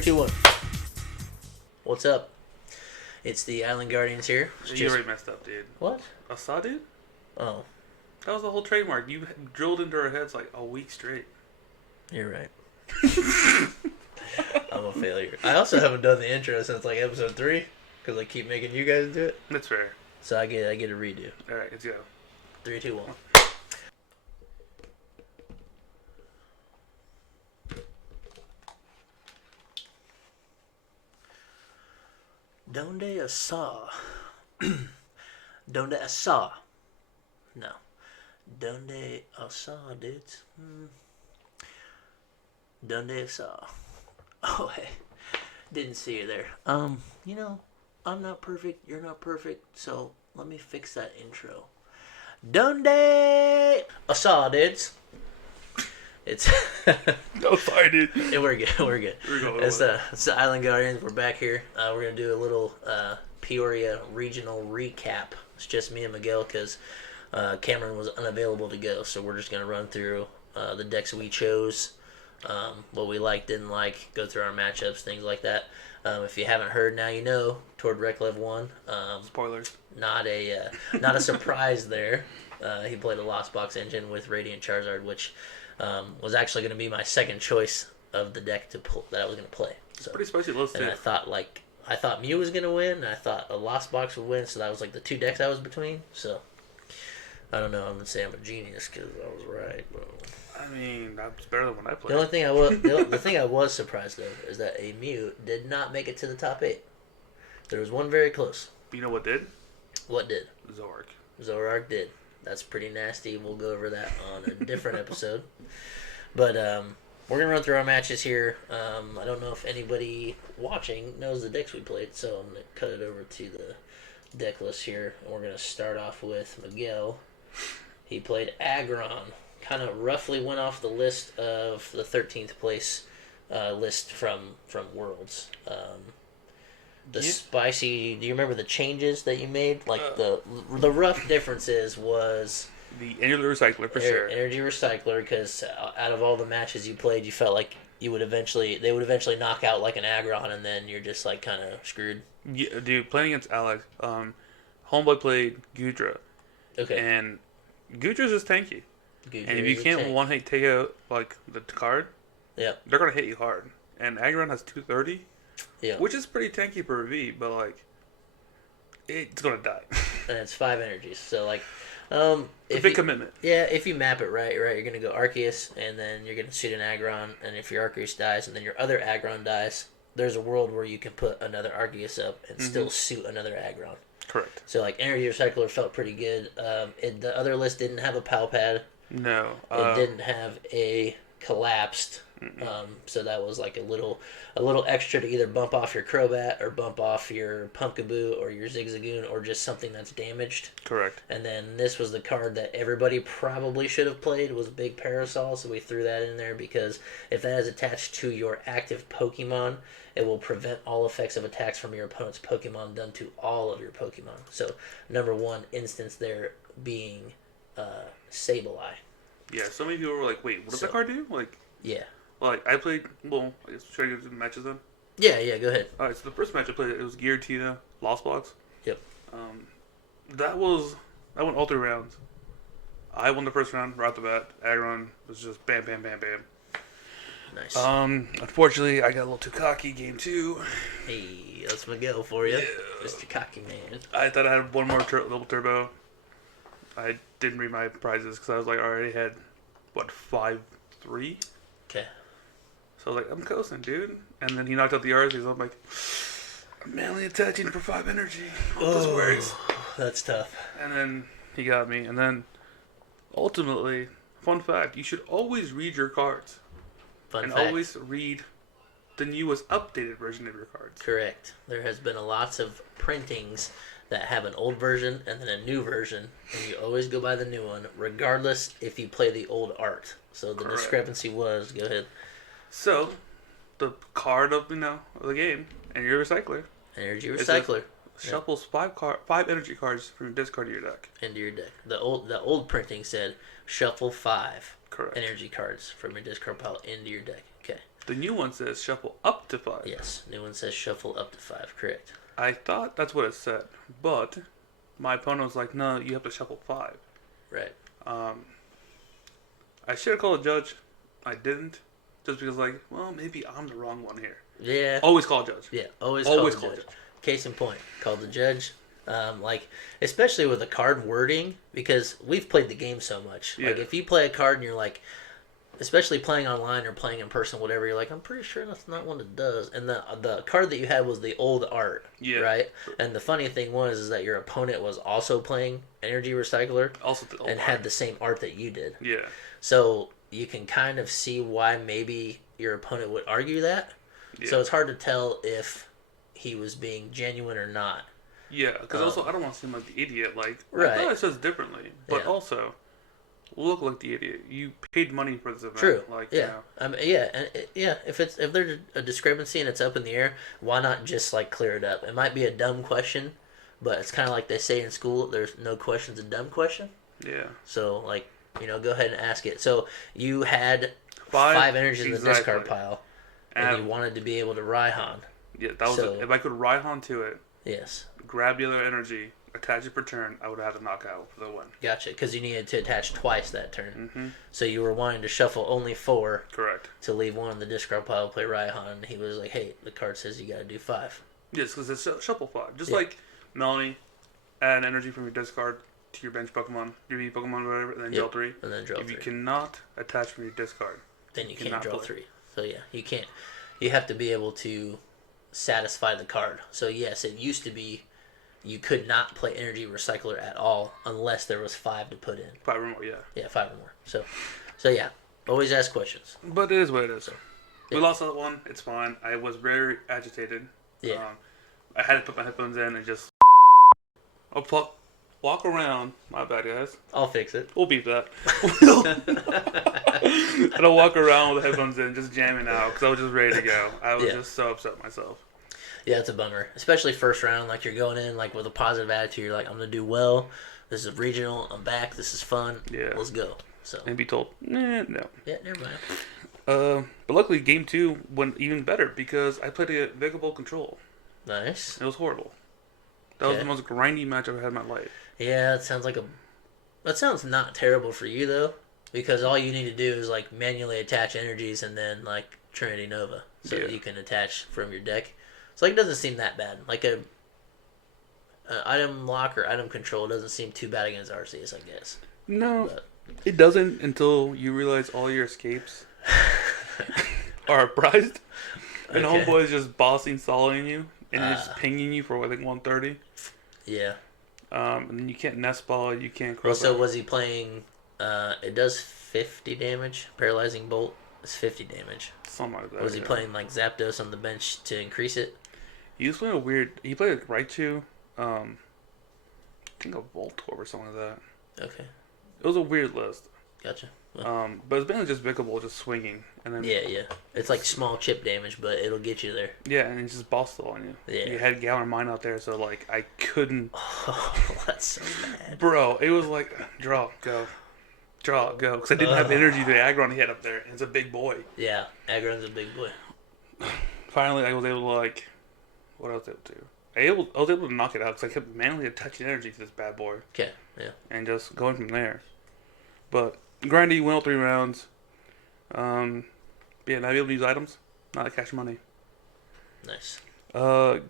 3, 2, 1. What's up? It's the Island Guardians here. You already messed up, dude. What? I saw, dude? Oh. That was the whole trademark. You drilled into our heads like a week straight. You're right. I'm a failure. I also haven't done the intro since like episode 3 because I keep making you guys do it. That's fair. So I get a redo. All right, let's go. 3, 2, 1. Donde asa? Donde asa? No. Donde asa, dudes? Donde asa? Oh, hey. Didn't see you there. You know, I'm not perfect, you're not perfect, so let me fix that intro. Donde asa, dudes? It's No, sorry, dude. We're good. We're good. It's the Island Guardians. We're back here. We're gonna do a little Peoria Regional recap. It's just me and Miguel because Cameron was unavailable to go, so we're just gonna run through the decks we chose, what we liked, didn't like, go through our matchups, things like that. If you haven't heard, now you know. Toward Rec Lev 1. Spoilers. Not a surprise there. He played a Lost Box Engine with Radiant Charizard, which was actually going to be my second choice of the deck that I was going to play. So, pretty spicy list, too. And I thought Mew was going to win, and I thought a Lost Box would win, so that was like the two decks I was between. So, I don't know. I'm going to say I'm a genius because I was right. But... I mean, that's better than when I played. The only thing the thing I was surprised of is that a Mew did not make it to the top 8. There was one very close. You know what did? What did? Zoroark did. That's pretty nasty. We'll go over that on a different episode. But we're going to run through our matches here. I don't know if anybody watching knows the decks we played, so I'm going to cut it over to the deck list here. And we're going to start off with Miguel. He played Aggron. Kind of roughly went off the list of the 13th place list from Worlds. Spicy. Do you remember the changes that you made? Like the rough differences was the energy recycler for sure. Energy recycler, because out of all the matches you played, you felt like they would eventually knock out like an Aggron, and then you're just like kind of screwed. Yeah, dude, playing against Alex, Homeboy played Gudra. Okay. And Gudra's just tanky. Gudra, and if you can't one hit take out like the card, yeah, they're gonna hit you hard. And Aggron has 230. Yeah. Which is pretty tanky per V, but like it's gonna die. And it's 5 energies, so like big commitment. Yeah, if you map it right, you're gonna go Arceus, and then you're gonna shoot an Aggron, and if your Arceus dies, and then your other Aggron dies, there's a world where you can put another Arceus up and still suit another Aggron. Correct. So like Energy Recycler felt pretty good. The other list didn't have a Pal Pad. No. It didn't have a collapsed. So that was like a little extra to either bump off your Crobat or bump off your Pumpkaboo or your Zigzagoon or just something that's damaged. Correct. And then this was the card that everybody probably should have played, was Big Parasol, so we threw that in there because if that is attached to your active Pokemon, it will prevent all effects of attacks from your opponent's Pokemon done to all of your Pokemon. So number one instance there being Sableye. Yeah, so many people were like, wait, what does that card do? Like, yeah. Like, I played, well, I guess should I go through the matches then? Yeah, go ahead. Alright, so the first match I played, it was Giratina, Lost Box. Yep. That went all 3 rounds. I won the first round right off the bat. Aggron was just bam, bam, bam, bam. Nice. Unfortunately, I got a little too cocky game 2. Hey, that's Miguel for you. Yeah. Mr. Cocky Man. I thought I had one more level turbo. I didn't read my prizes because I was like, I already had, 5-3? Okay. So I was like, I'm coasting, dude. And then he knocked out the Arceus. I'm like, I'm mainly attaching for 5 energy. Hope this works. That's tough. And then he got me. And then, ultimately, fun fact, you should always read your cards. Fun and fact. always read the newest updated version of your cards. Correct. There has been lots of printings that have an old version and then a new version, and you always go by the new one, regardless if you play the old art. So the discrepancy was, go ahead. So, the card of the game, Energy Recycler. Energy Recycler. Shuffles 5 energy cards from your discard to your deck. Into your deck. The old printing said shuffle 5 Correct. energy cards from your discard pile into your deck. Okay. The new one says shuffle up to 5. Yes, new one says shuffle up to 5. Correct. I thought that's what it said, but my opponent was like, no, you have to shuffle 5. Right. I should have called a judge. I didn't. Just because, like, well, maybe I'm the wrong one here. Yeah. Always call a judge. Yeah, always call call a the judge. Case in point, call the judge. Especially with the card wording, because we've played the game so much. Yeah. Like, if you play a card and you're like, especially playing online or playing in person, whatever, you're like, I'm pretty sure that's not what it does. And the card that you had was the old art, right? And the funny thing is that your opponent was also playing Energy Recycler, also and had the same art that you did. Yeah. So you can kind of see why maybe your opponent would argue that. Yeah. So it's hard to tell if he was being genuine or not. Yeah, because also I don't want to seem like the idiot. Like, right. I thought it says differently, but also look like the idiot. You paid money for this event. True. Like, yeah. If there's a discrepancy and it's up in the air, why not just like clear it up? It might be a dumb question, but it's kind of like they say in school: there's no question's a dumb question. Yeah. So like, go ahead and ask it. So you had 5 energies in the discard pile, and you wanted to be able to Raihan. Yeah, that was it. If I could Raihan to it. Yes. Grab the other energy, attach it per turn, I would have had a knockout for the win. Gotcha, because you needed to attach twice that turn. Mm-hmm. So you were wanting to shuffle only 4. Correct. To leave 1 in the discard pile, play Raihan, and he was like, hey, the card says you got to do 5. Yes, because it's shuffle 5. Just like Melanie, add energy from your discard to your bench Pokemon, your V Pokemon, whatever, and then draw 3. And then draw 3. If you cannot attach from your discard, then you can't draw 3. So yeah, you can't. You have to be able to satisfy the card. So yes, it used to be you could not play Energy Recycler at all unless there was 5 to put in. 5 or more, yeah. Yeah, 5 or more. So yeah, always ask questions. But it is what it is. We lost that one. It's fine. I was very agitated. Yeah. I had to put my headphones in and just walk around. My bad, guys. I'll fix it. We'll beep that. I don't walk around with the headphones in, just jamming out, because I was just ready to go. I was just so upset with myself. Yeah, it's a bummer. Especially first round, like you're going in like with a positive attitude. You're like, I'm going to do well. This is a regional. I'm back. This is fun. Yeah. Let's go. So. And be told, no. Yeah, never mind. But luckily, game 2 went even better because I played a Vigable control. Nice. It was horrible. That was the most grindy match I've ever had in my life. Yeah, that sounds not terrible for you though, because all you need to do is like manually attach energies and then like Trinity Nova, so that you can attach from your deck. So like it doesn't seem that bad. Like a item lock or item control doesn't seem too bad against Arceus, I guess. No, it doesn't until you realize all your escapes are prized, and homeboy is just bossing, soloing you, and just pinging you for I think 130. Yeah. And then you can't nest ball, you can't cross. Well, so was he playing? It does 50 damage. Paralyzing Bolt is 50 damage. Something like that. Was he playing like Zapdos on the bench to increase it? He was playing a weird. He played like Raichu. I think a Voltorb or something like that. Okay. It was a weird list. Gotcha. Well. But it's mainly just Vigable, just swinging, and then yeah. It's like small chip damage, but it'll get you there. Yeah, and it's just boss on you. Yeah. You had Galar Mine out there, so like I couldn't. Oh, that's so bad, bro. It was like draw, go, because I didn't have the energy to Aggron he had up there, and it's a big boy. Yeah, Aggron's a big boy. Finally, I was able to like. What else I able to do? I was able to knock it out because I kept manually attaching energy to this bad boy. Okay, yeah. And just going from there. But grindy, went all 3 rounds. Now be able to use items, not like cash money. Nice.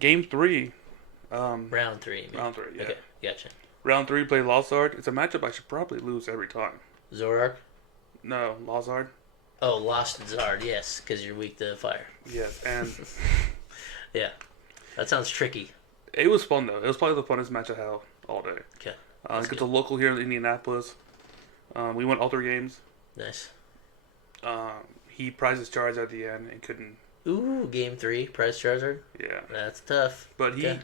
Game 3. Round 3. Round 3, yeah. Okay, gotcha. Round 3, play Lozard. It's a matchup I should probably lose every time. Zoroark? No, Lozard. Oh, Lost Zard, yes, because you're weak to fire. Yes, and... yeah. That sounds tricky. It was fun, though. It was probably the funnest match I had all day. Okay. It's a local here in Indianapolis. We went all 3 games. Nice. He prized his Charizard at the end and couldn't... Ooh, game 3, prize Charizard? Yeah. That's tough. But he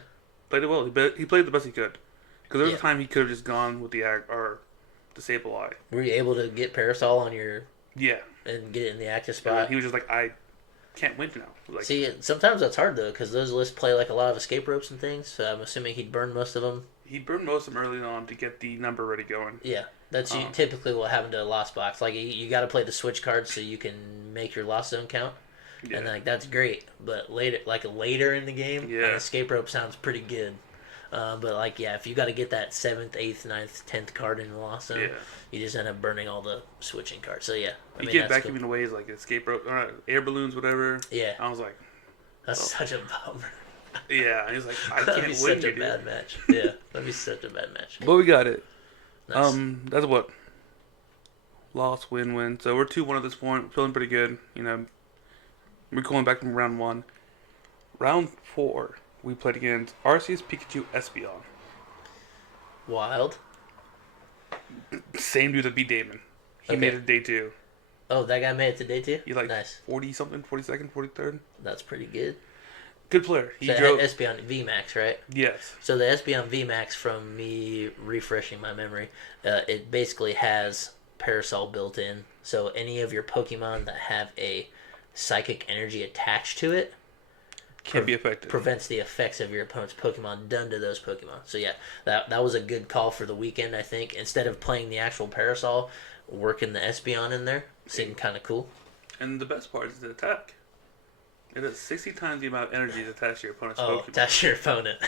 played it well. He played the best he could. Because there was a time he could have just gone with the Sableye. Were you able to get Parasol on your... Yeah. And get it in the active spot? He was just like, I can't win now. Like, see, sometimes that's hard, though, because those lists play like a lot of escape ropes and things, so I'm assuming he'd burn most of them. He burned most of them early on to get the number ready going. Yeah, that's typically what happened to a Lost Box. Like, you got to play the switch card so you can make your Lost Zone count. Yeah. And like that's great. But later in the game, an escape rope sounds pretty good. But like if you got to get that 7th, 8th, 9th, 10th card in the lost zone, you just end up burning all the switching cards. So yeah, you get vacuuming away is like escape rope, air balloons, whatever. Yeah, I was like, that's such a bummer. Yeah, he's like, I that'd can't be win. Such a bad match. Yeah, that'd be such a bad match. But we got it. Nice. That's what loss, win. So we're 2-1 at this point. Feeling pretty good. We're going back from round 1. Round 4, we played against Arceus Pikachu Espeon. Wild. Same dude that beat Damon. He made it day 2. Oh, that guy made it to day 2? He like nice. 40-something, 42nd, 43rd. That's pretty good. Good player. He drove Espeon VMAX, right? Yes. So the Espeon VMAX, from me refreshing my memory, it basically has Parasol built in. So any of your Pokemon that have a psychic energy attached to it can be affected. Prevents the effects of your opponent's Pokemon done to those Pokemon. So yeah, that was a good call for the weekend, I think. Instead of playing the actual Parasol, working the Espeon in there seemed kind of cool. And the best part is the attack. It has 60 times the amount of energy attached to your opponent's Pokemon. Attached to your opponent.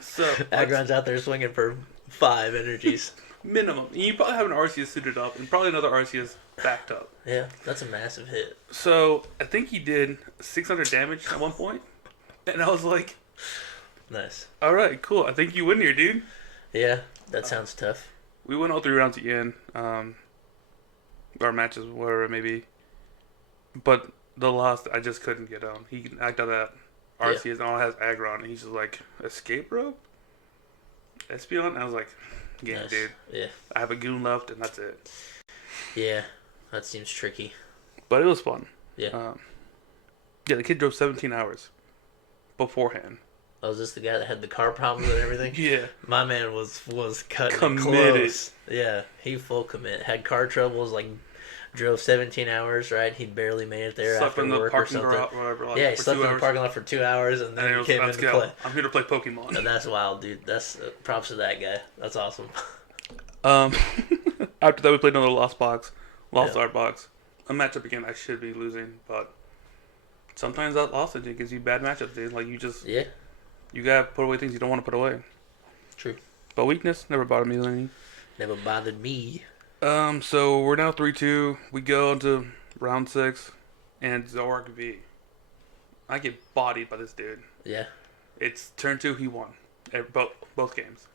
So Aggron's out there swinging for 5 energies. Minimum. You probably have an Arceus suited up and probably another Arceus backed up. Yeah, that's a massive hit. So I think he did 600 damage at one point. And I was like, nice. All right, cool. I think you win here, dude. Yeah, that sounds tough. We went all 3 rounds again. Our matches were maybe. But the last, I just couldn't get on. He knocked out that Arceus and all has Aggron. And he's just like, escape rope? Espeon? I was like, yeah, nice. Dude. Yeah. I have a goon left and that's it. Yeah, that seems tricky. But it was fun. Yeah. The kid drove 17 hours beforehand. Oh, is this the guy that had the car problems and everything? Yeah. My man was cutting close. Yeah, he full commit. Had car troubles, drove 17 hours, right? He barely made it there slept after in the work or something. Whatever, he slept in the parking lot for 2 hours and then came in to play. I'm here to play Pokemon. And that's wild, dude. That's props to that guy. That's awesome. After that, we played another Lost Art box. A matchup again I should be losing, but sometimes that loss engine gives you bad matchups, dude. Like, you gotta put away things you don't want to put away. True. But weakness never bothered me, Lenny. Never bothered me. So we're now 3-2. We go into round 6, and Zoroark V. I get bodied by this dude. Yeah. It's turn 2, he won. Both games.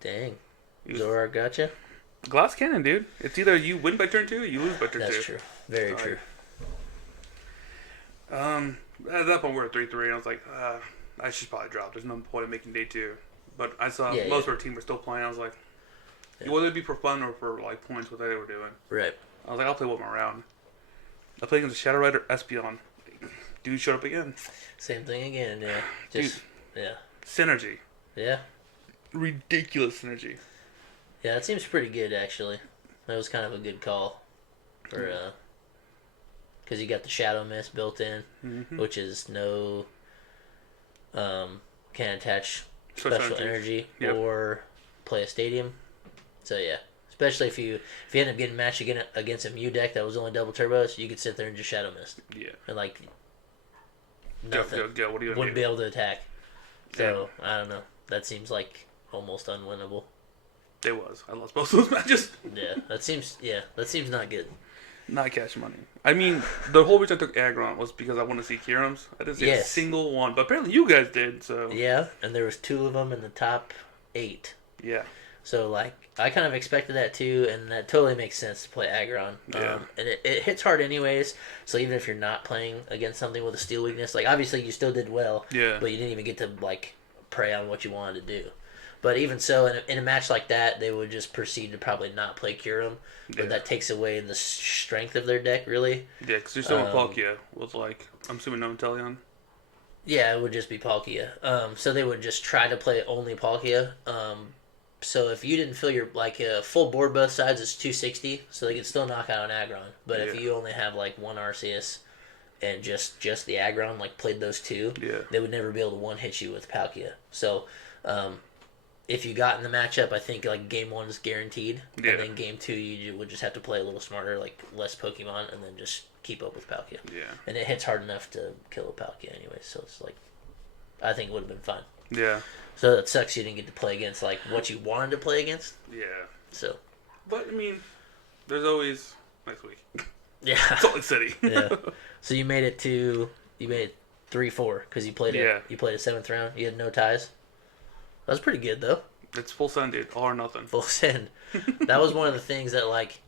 Dang. Zoroark gotcha? Glass cannon, dude. It's either you win by turn 2 or you lose by turn 2. That's true. Very true. At that point, we were 3-3, and I was like, I should probably drop. There's no point in making day 2. But I saw most of our team were still playing. I was like, whether it be for fun or for points, what they were doing. Right. I was like, I'll play one more round. I played against Shadow Rider Espeon. Dude showed up again. Same thing again, yeah. Synergy. Yeah. Ridiculous synergy. Yeah, that seems pretty good, actually. That was kind of a good call. Because you got the Shadow Mist built in, which is no... can't attach special energy or play a stadium. So yeah, especially if you end up getting matched against a Mew deck that was only double turbos, you could sit there and just Shadow Mist. Yeah. And nothing. Go. What do you wouldn't be able to attack. So I don't know. That seems like almost unwinnable. It was. I lost both of those matches. Yeah, that seems not good. Not cash money. I mean, the whole reason I took Aggron was because I want to see Kyurems. I didn't see a single one, but apparently you guys did. So yeah, and there was 2 of them in the top 8. Yeah. So I kind of expected that too, and that totally makes sense to play Aggron. Yeah. And it hits hard anyways. So even if you're not playing against something with a steel weakness, obviously you still did well. Yeah. But you didn't even get to prey on what you wanted to do. But even so, in a match like that, they would just proceed to probably not play Kyurem. But that takes away the strength of their deck, really. Yeah, because you're still with Palkia with, I'm assuming no Inteleon. Yeah, it would just be Palkia. So they would just try to play only Palkia. So if you didn't feel your, a full board both sides is 260, so they could still knock out an Aggron. But if you only have, one Arceus and just the Aggron, played those 2, they would never be able to one-hit you with Palkia. So... if you got in the matchup, I think game 1 is guaranteed, and then game 2 you would just have to play a little smarter, less Pokemon, and then just keep up with Palkia. Yeah. And it hits hard enough to kill a Palkia anyway, so it's like, I think it would have been fun. Yeah. So it sucks you didn't get to play against like what you wanted to play against. Yeah. So. But I mean, there's always next week. Yeah. Salt Lake City. Yeah. So you made it 3-4 because you played Yeah. You played a 7th round. You had no ties. That was pretty good though. It's full send, dude. All or nothing. Full send. That was one of the things that like,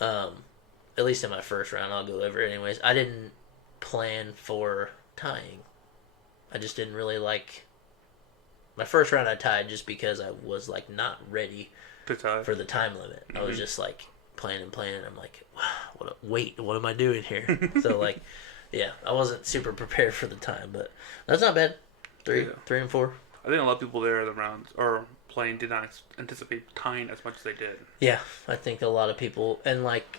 at least in my first round, I'll go over it anyways. I didn't plan for tying. I just didn't really like. My first round I tied just because I was like not ready to tie for the time limit. I was just like playing. I'm like, wow, what am I doing here? So like, yeah, I wasn't super prepared for the time, but that's not bad. 3 and 4. I think a lot of people there in the rounds or playing did not anticipate tying as much as they did. Yeah, I think a lot of people, and like,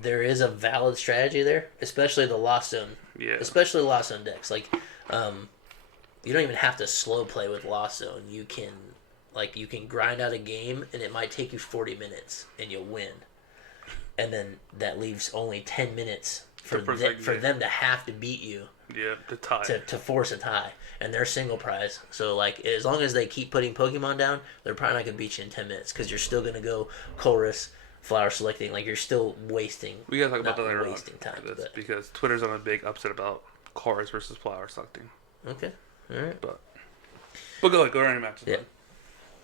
there is a valid strategy there, especially the Lost Zone. Yeah. Especially Lost Zone decks. Like, you don't even have to slow play with Lost Zone. You can grind out a game, and it might take you 40 minutes, and you'll win. And then that leaves only 10 minutes for them to have to beat you. Yeah, to tie. To force a tie. And they're single prize. So, like, as long as they keep putting Pokemon down, they're probably not going to beat you in 10 minutes. Because you're still going to go Colress, flower selecting. Like, you're still wasting. We got to talk about that later on. Wasting time. Because Twitter's on a big upset about Colress versus flower selecting. Okay. All right. But go ahead. Go to any matches. Yeah.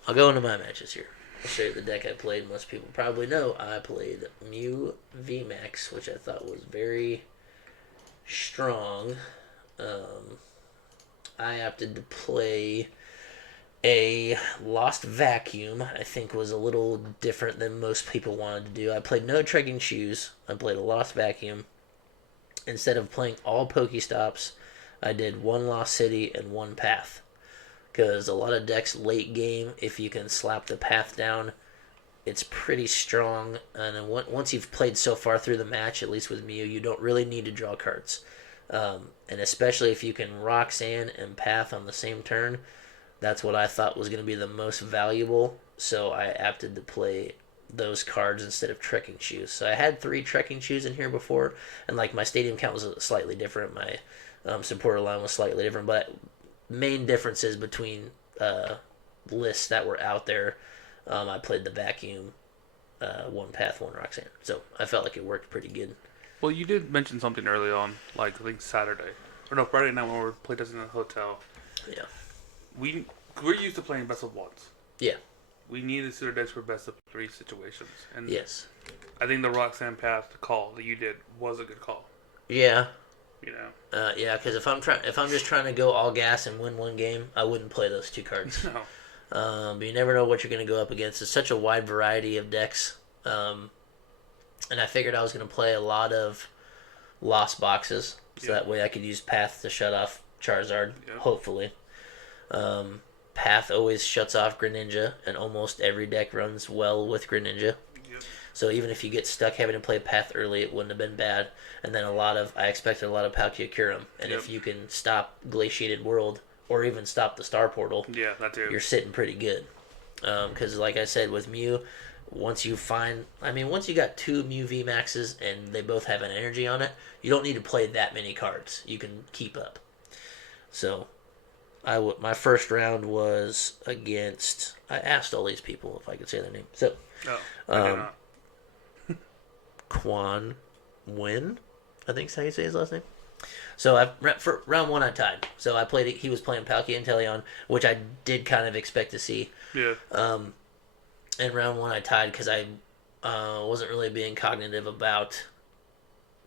I'll go into my matches here. I'll show you the deck I played. Most people probably know I played Mew VMAX, which I thought was very strong. I opted to play a Lost Vacuum. I think was a little different than most people wanted to do. I played no Trekking Shoes. I played a Lost Vacuum. Instead of playing all Pokestops, I did one Lost City and one Path. Because a lot of decks late game, if you can slap the Path down, it's pretty strong. And then once you've played so far through the match, at least with Mew, you don't really need to draw cards. And especially if you can Roxanne and Path on the same turn, that's what I thought was going to be the most valuable. So I opted to play those cards instead of Trekking Shoes. So I had 3 Trekking Shoes in here before, and like my stadium count was slightly different. My supporter line was slightly different, but main differences between lists that were out there, I played the Vacuum, one Path, one Roxanne. So I felt like it worked pretty good. Well, you did mention something early on, like I think Saturday. Or no, Friday night when we were playtesting in the hotel. Yeah. We're used to playing best of ones. Yeah. We needed to decks for best of 3 situations. And yes. I think the Roxanne Path call that you did was a good call. Yeah. You know. Yeah, because if I'm just trying to go all gas and win one game, I wouldn't play those 2 cards. No. But you never know what you're going to go up against. It's such a wide variety of decks. And I figured I was going to play a lot of Lost Boxes, so that way I could use Path to shut off Charizard, hopefully. Path always shuts off Greninja, and almost every deck runs well with Greninja. Yep. So even if you get stuck having to play Path early, it wouldn't have been bad. And then I expected a lot of Palkia Curum. And if you can stop Glaciated World, or even stop the Star Portal, that too. You're sitting pretty good. Because like I said, with Mew, once you got 2 Mew VMAXs and they both have an energy on it, you don't need to play that many cards. You can keep up. So, my first round was against. I asked all these people if I could say their name. So, Quan Nguyen, I think is how you say his last name. So for round 1 I tied. So I played it. He was playing Palkia and Teleon, which I did kind of expect to see. Yeah. And round 1 I tied because I wasn't really being cognitive about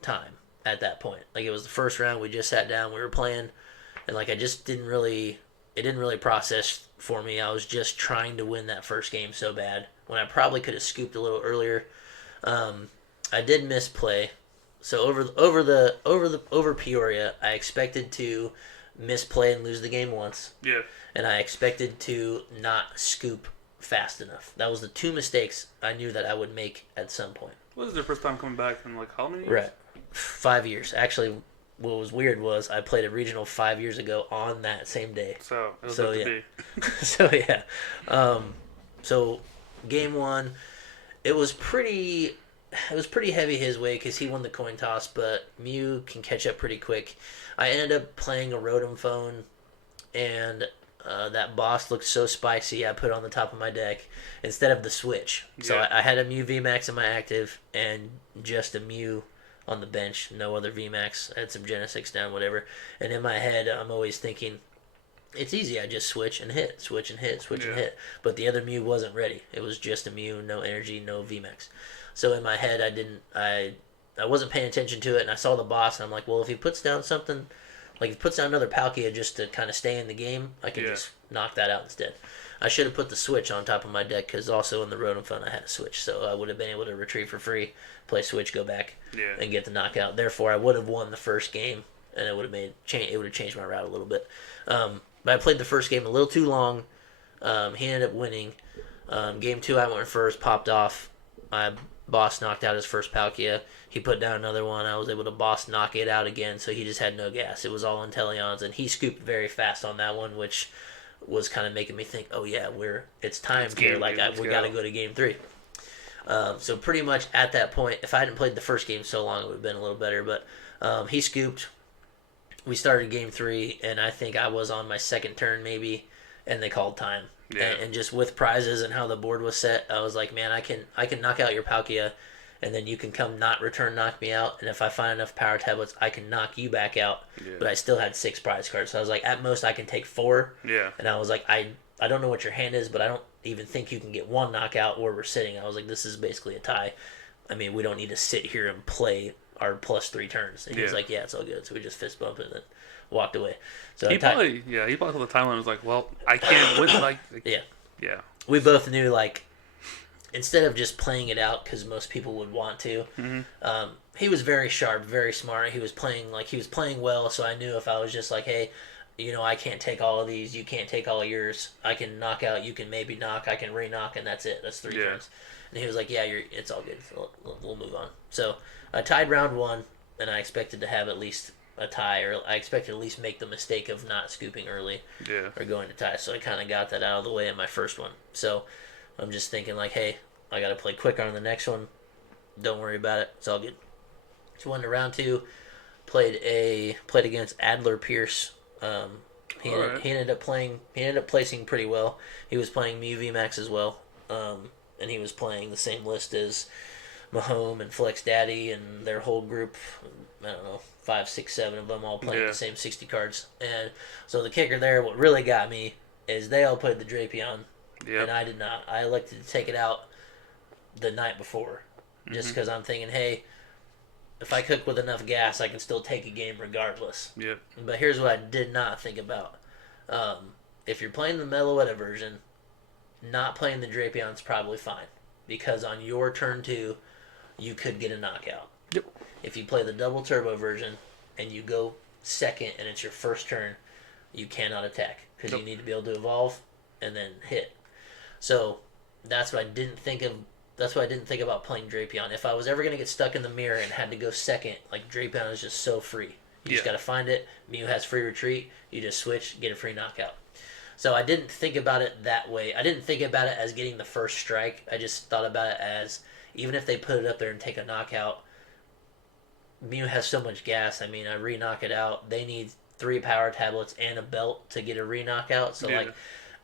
time at that point. Like, it was the first round. We just sat down. We were playing, and like it didn't really process for me. I was just trying to win that first game so bad when I probably could have scooped a little earlier. I did misplay. So over Peoria, I expected to misplay and lose the game once. Yeah. And I expected to not scoop fast enough. That was the 2 mistakes I knew that I would make at some point. What was their first time coming back in like how many years? Right. 5 years. Actually, what was weird was I played a regional 5 years ago on that same day. So it was so meant yeah. to be. So yeah. So game 1, it was pretty it was pretty heavy his way because he won the coin toss, but Mew can catch up pretty quick. I ended up playing a Rotom phone, and that boss looked so spicy. I put it on the top of my deck instead of the switch. So Yeah. I had a Mew VMAX in my active and just a Mew on the bench. No other VMAX. I had some Genesix down, whatever. And in my head, I'm always thinking, it's easy. I just switch and hit, switch and hit, switch and Yeah. hit. But the other Mew wasn't ready. It was just a Mew, no energy, no VMAX. So in my head, I wasn't paying attention to it, and I saw the boss, and I'm like, well, if he puts down something, like if he puts down another Palkia just to kind of stay in the game, I can Yeah. just knock that out instead. I should have put the Switch on top of my deck because also in the Rotom Fun I had a Switch, so I would have been able to retrieve for free, play Switch, go back, Yeah. and get the knockout. Therefore, I would have won the first game, and it would have changed my route a little bit. But I played the first game a little too long. He ended up winning. Game two, I went first, popped off. My boss knocked out his first Palkia. He put down another one. I was able to boss knock it out again, so he just had no gas. It was all Inteleons, and he scooped very fast on that one, which was kind of making me think, oh yeah, it's time It's here. game, Like dude. we Let's got to go. go to game three. So pretty much at that point, if I hadn't played the first game so long, it would have been a little better. But he scooped. We started game three, and I think I was on my second turn maybe, and they called time. Yeah. And just with prizes and how the board was set, I was like, man, I can knock out your Palkia, and then you can come not return knock me out. And if I find enough power tablets, I can knock you back out. Yeah. But I still had 6 prize cards, so I was like, at most I can take 4. Yeah. And I was like, I don't know what your hand is, but I don't even think you can get 1 knockout where we're sitting. I was like, this is basically a tie. I mean, we don't need to sit here and play our +3 turns. And he was Yeah. like, yeah, it's all good. So we just fist bumped and then walked away. So He probably saw the timeline and was like, well, I can't win. Yeah. Yeah. We both knew, like, instead of just playing it out because most people would want to, he was very sharp, very smart. He was playing well. So I knew if I was just like, hey, I can't take all of these. You can't take all of yours. I can knock out. You can maybe knock. I can re-knock, and that's it. That's 3 Yeah. turns. And he was like, yeah, it's all good. We'll move on. So I tied round 1, and I expected to have at least a tie, or I expected to at least make the mistake of not scooping early Yeah. or going to tie. So I kind of got that out of the way in my first one. So I'm just thinking like, hey, I got to play quicker on the next one. Don't worry about it. It's all good. So went to round 2, played against Adler Pierce. He ended up placing pretty well. He was playing Mew VMAX as well. And he was playing the same list as Mahome and Flex Daddy and their whole group. I don't know, 5, 6, 7 of them all playing the same 60 cards. And so the kicker there, what really got me, is they all played the Drapion, and I did not. I elected to take it out the night before, just because I'm thinking, hey, if I cook with enough gas, I can still take a game regardless. Yep. But here's what I did not think about. If you're playing the Meloetta version, not playing the Drapion's probably fine, because on your turn 2, you could get a knockout. Yep. If you play the double turbo version and you go second and it's your first turn, you cannot attack because you need to be able to evolve and then hit. So that's what I didn't think of. That's why I didn't think about playing Drapion. If I was ever going to get stuck in the mirror and had to go second, like Drapion is just so free. You just got to find it. Mew has free retreat. You just switch, get a free knockout. So I didn't think about it that way. I didn't think about it as getting the first strike. I just thought about it as, even if they put it up there and take a knockout, Mew has so much gas. I mean, I re-knock it out. They need 3 power tablets and a belt to get a re-knockout. So, like,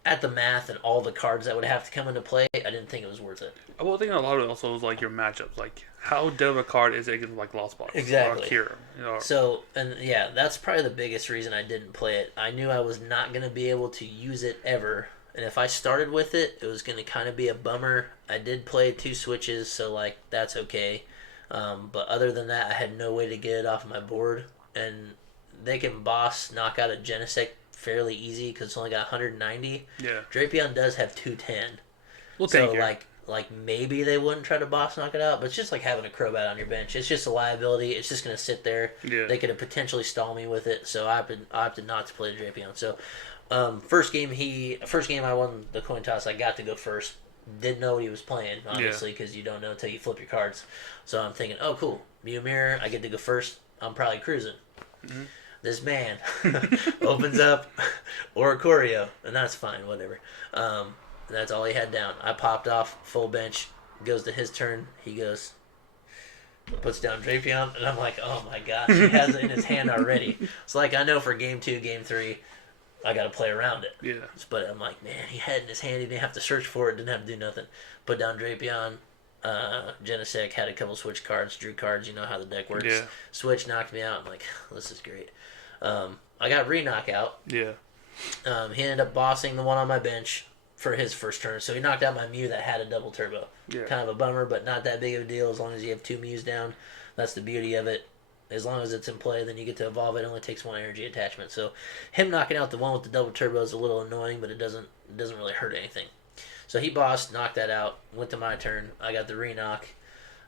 at the math and all the cards that would have to come into play, I didn't think it was worth it. Well, I think a lot of it also was like your matchups, like how dead of a card is it against like Lost Box Exactly. or Kira. So, and yeah, that's probably the biggest reason I didn't play it. I knew I was not going to be able to use it ever, and if I started with it, it was going to kind of be a bummer. I did play 2 switches, so like that's okay. But other than that, I had no way to get it off my board, and they can knock out a Genesect fairly easy because it's only got 190. Yeah. Drapion does have 210. Well, So thank you. like maybe they wouldn't try to boss knock it out, but it's just like having a Crobat on your bench. It's just a liability. It's just gonna sit there. Yeah. They could have potentially stalled me with it, so I opted not to play the Drapion. So first game I won the coin toss. I got to go first. Didn't know what he was playing, obviously, because you don't know until you flip your cards. So I'm thinking, oh cool, Mew Mirror, I get to go first. I'm probably cruising. Mm-hmm. This man opens up Oricorio, and that's fine, whatever. That's all he had down. I popped off, full bench, goes to his turn. He goes, puts down Drapion, and I'm like, oh my gosh, he has it in his hand already. So like, I know for game 2, game 3, I got to play around it. Yeah. But I'm like, man, he had it in his hand. He didn't have to search for it. Didn't have to do nothing. Put down Drapion. Genesec had a couple switch cards, drew cards. You know how the deck works. Yeah. Switch knocked me out. I'm like, this is great. I got re-knockout. Yeah. He ended up bossing the one on my bench for his first turn. So he knocked out my Mew that had a double turbo. Yeah. Kind of a bummer, but not that big of a deal as long as you have 2 Mews down. That's the beauty of it. As long as it's in play, then you get to evolve it. It only takes 1 energy attachment. So him knocking out the one with the double turbo is a little annoying, but it doesn't really hurt anything. So he bossed, knocked that out. Went to my turn. I got the re-knock.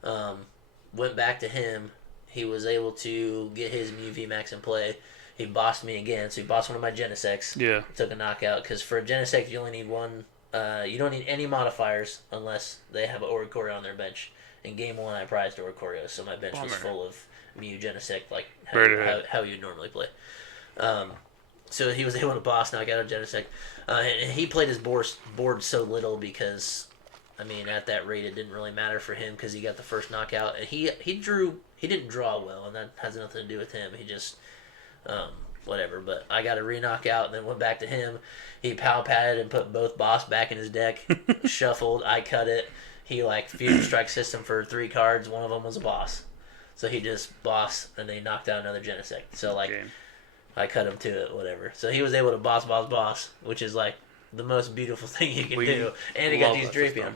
Went back to him. He was able to get his Mew VMAX in play. He bossed me again, so he bossed one of my Genesects. Yeah. Took a knockout, because for a Genesect, you only need one. You don't need any modifiers unless they have an Oricorio on their bench. In game 1, I prized Oricorio, so my bench was full of Mew Genesect, like how you normally play. So he was able to boss, knock out a Genesect. And he played his board so little because, I mean, at that rate, it didn't really matter for him because he got the first knockout. And he didn't draw well, and that has nothing to do with him. He just... whatever, but I got a re-knockout and then went back to him. He pow-patted and put both boss back in his deck, shuffled, I cut it. He, Fusion Strike system for 3 cards. One of them was a boss. So he just boss, and then he knocked out another Genesect. So, I cut him to it, whatever. So he was able to boss, which is, the most beautiful thing you can do. And he got these Drapion.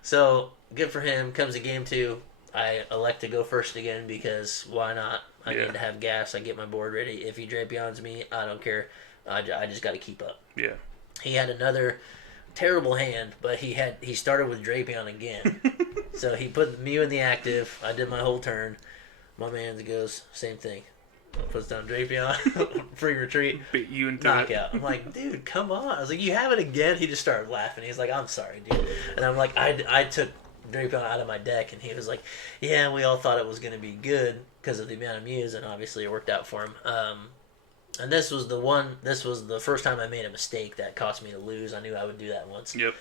So, good for him. Comes to game 2. I elect to go first again because why not? I need to have gas. I get my board ready. If he Drapion's me, I don't care. I just got to keep up. Yeah. He had another terrible hand, but he started with Drapion again. So he put the Mew in the active. I did my whole turn. My man goes, same thing. Puts down Drapion, free retreat, beat you into knockout. I'm like, dude, come on. I was like, you have it again? He just started laughing. He's like, I'm sorry, dude. And I'm like, I took Drapion out of my deck, and he was like, yeah, we all thought it was going to be good because of the amount of Mews, and obviously it worked out for him. And this was the first time I made a mistake that cost me to lose. I knew I would do that once. Yep.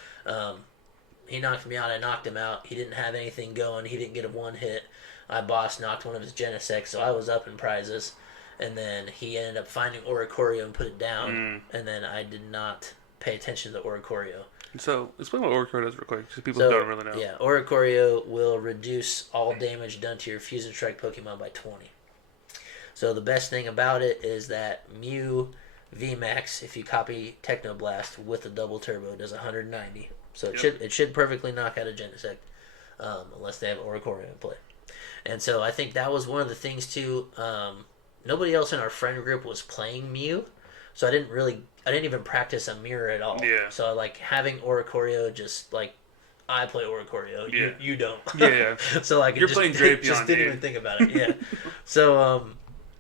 He knocked me out. I knocked him out. He didn't have anything going. He didn't get a 1 hit. I knocked one of his Genesects, so I was up in prizes. And then he ended up finding Oricorio and put it down. And then I did not pay attention to the Oricorio. So, explain what Oricorio does real quick, because people don't really know. Yeah, Oricorio will reduce all damage done to your Fusion Strike Pokemon by 20. So the best thing about it is that Mew VMAX, if you copy Technoblast with a double turbo, does 190. So it should perfectly knock out a Genesect, unless they have Oricorio in play. And so I think that was one of the things too. Nobody else in our friend group was playing Mew, so I didn't even practice a mirror at all. Yeah. So having Oricorio, just I play Oricorio, you don't. Yeah. So you're playing Drapion. Just didn't even think about it. Yeah. So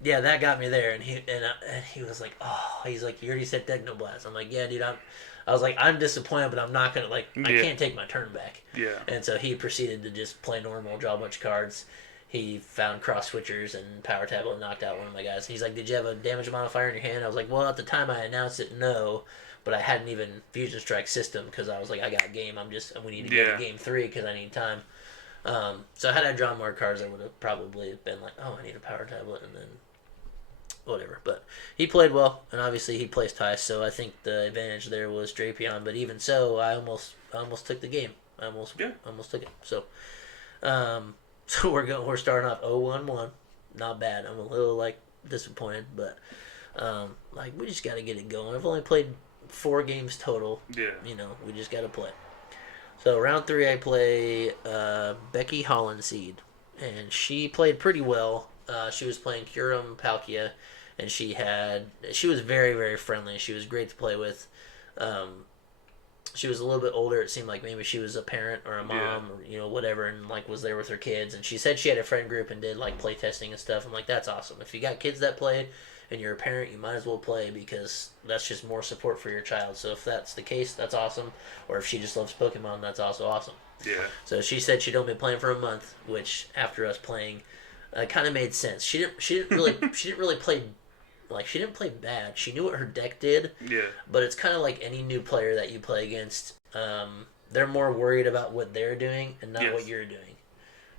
that got me there, and he was like, oh, he's like, you already said Technoblast. I'm like, yeah, dude, I was like, I'm disappointed, but I'm not gonna I can't take my turn back. Yeah. And so he proceeded to just play normal, draw a bunch of cards. He found cross switchers and power tablet and knocked out one of my guys. He's like, did you have a damage modifier in your hand? I was like, well, at the time I announced it, no, but I hadn't even Fusion Strike system because I was like, I got game. We need to go to game 3 because I need time. So had I drawn more cards, I would have probably been like, oh, I need a power tablet, and then whatever. But he played well, and obviously he placed high, so I think the advantage there was Drapion. But even so, I almost took the game. I almost took it. So, so we're starting off 0-1-1. Not bad. I'm a little disappointed, but we just got to get it going. I've only played 4 games total. Yeah. We just got to play. So round 3, I play Becky Hollandseed, and she played pretty well. She was playing Curum Palkia, and she was very, very friendly. She was great to play with. She was a little bit older. It seemed like maybe she was a parent or a mom or whatever, and was there with her kids. And she said she had a friend group and did play testing and stuff. I'm like, that's awesome. If you got kids that play and you're a parent, you might as well play because that's just more support for your child. So if that's the case, that's awesome. Or if she just loves Pokemon, that's also awesome. Yeah. So she said she'd only been playing for a month, which after us playing, kind of made sense. She didn't really play. She didn't play bad. She knew what her deck did. Yeah. But it's kind of like any new player that you play against. They're more worried about what they're doing and not what you're doing.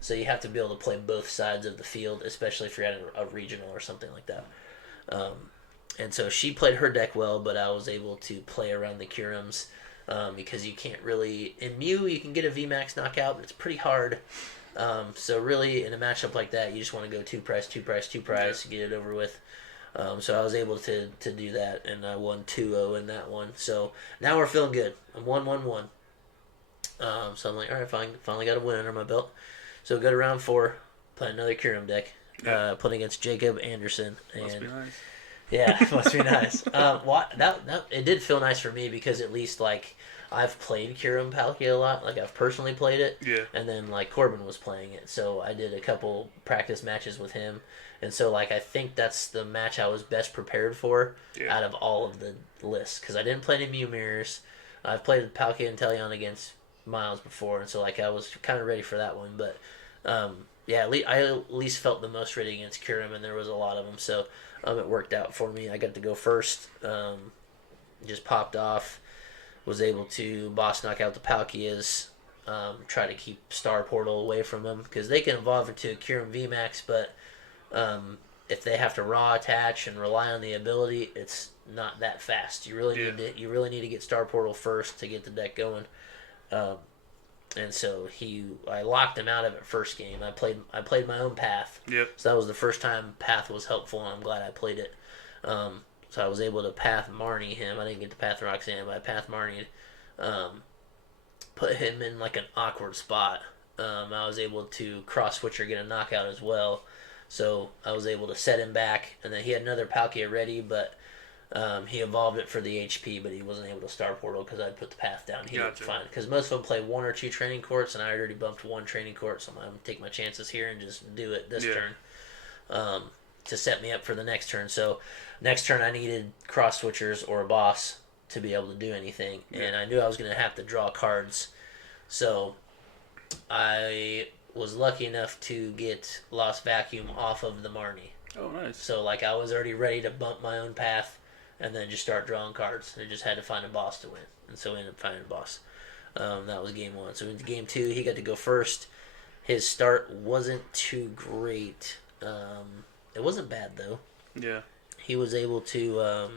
So you have to be able to play both sides of the field, especially if you're at a regional or something like that. And so she played her deck well, but I was able to play around the Curums because you can't really... In Mew, you can get a VMAX knockout, but it's pretty hard. So really, in a matchup like that, you just want to go 2 prize, 2 prize, 2 prize to get it over with. So I was able to do that, and I won 2-0 in that one. So now we're feeling good. I'm 1-1-1. So I'm like, all right, fine. Finally got a win under my belt. So go to round 4, play another Curum deck, playing against Jacob Anderson. And Must be nice. Yeah, must be nice. It did feel nice for me because at least like I've played Curum Palkia a lot. Like I've personally played it. Yeah. And then like Corbin was playing it, so I did a couple practice matches with him. And so like I think that's the match I was best prepared for out of all of the lists because I didn't play any Mew Mirrors. I've played Palkia and Teleon against Miles before, and so like I was kind of ready for that one. But I at least felt the most ready against Curum, and there was a lot of them. So it worked out for me. I got to go first. Just popped off. Was able to boss knock out the Palkias. Try to keep Star Portal away from them because they can evolve into a Curum VMAX, but if they have to raw attach and rely on the ability, it's not that fast. You really need to get Star Portal first to get the deck going. And so I locked him out of it first game. I played my own path. Yep. So that was the first time path was helpful, and I'm glad I played it. So I was able to path Marnie him. I didn't get to path Roxanne, but I path Marnie. Put him in like an awkward spot. I was able to cross switcher get a knockout as well. So I was able to set him back, and then he had another Palkia ready, but he evolved it for the HP, but he wasn't able to Star Portal because I put the path down. He was fine because most of them play 1 or 2 training courts, and I already bumped 1 training court, so I'm gonna take my chances here and just do it this turn to set me up for the next turn. So next turn I needed cross switchers or a boss to be able to do anything, and I knew I was gonna have to draw cards. So I was lucky enough to get Lost Vacuum off of the Marnie. Oh, nice. So like I was already ready to bump my own path and then just start drawing cards. I just had to find a boss to win. And so I ended up finding a boss. That was game 1. So into game 2, he got to go first. His start wasn't too great. It wasn't bad though. Yeah. He was able to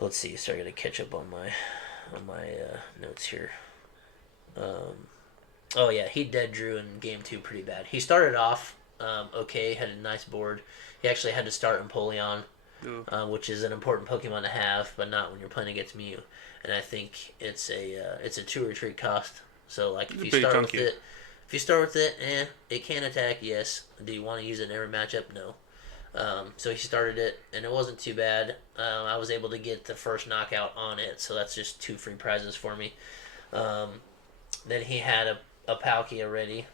let's see, sorry, I gotta catch up on my notes here. Oh yeah, he dead drew in game 2 pretty bad. He started off okay, had a nice board. He actually had to start Empoleon, which is an important Pokemon to have, but not when you're playing against Mew. And I think it's a 2 retreat cost. So like if you start with it, it can attack, yes. Do you want to use it in every matchup? No. So he started it, and it wasn't too bad. I was able to get the first knockout on it, so that's just 2 free prizes for me. Then he had a Palkia ready,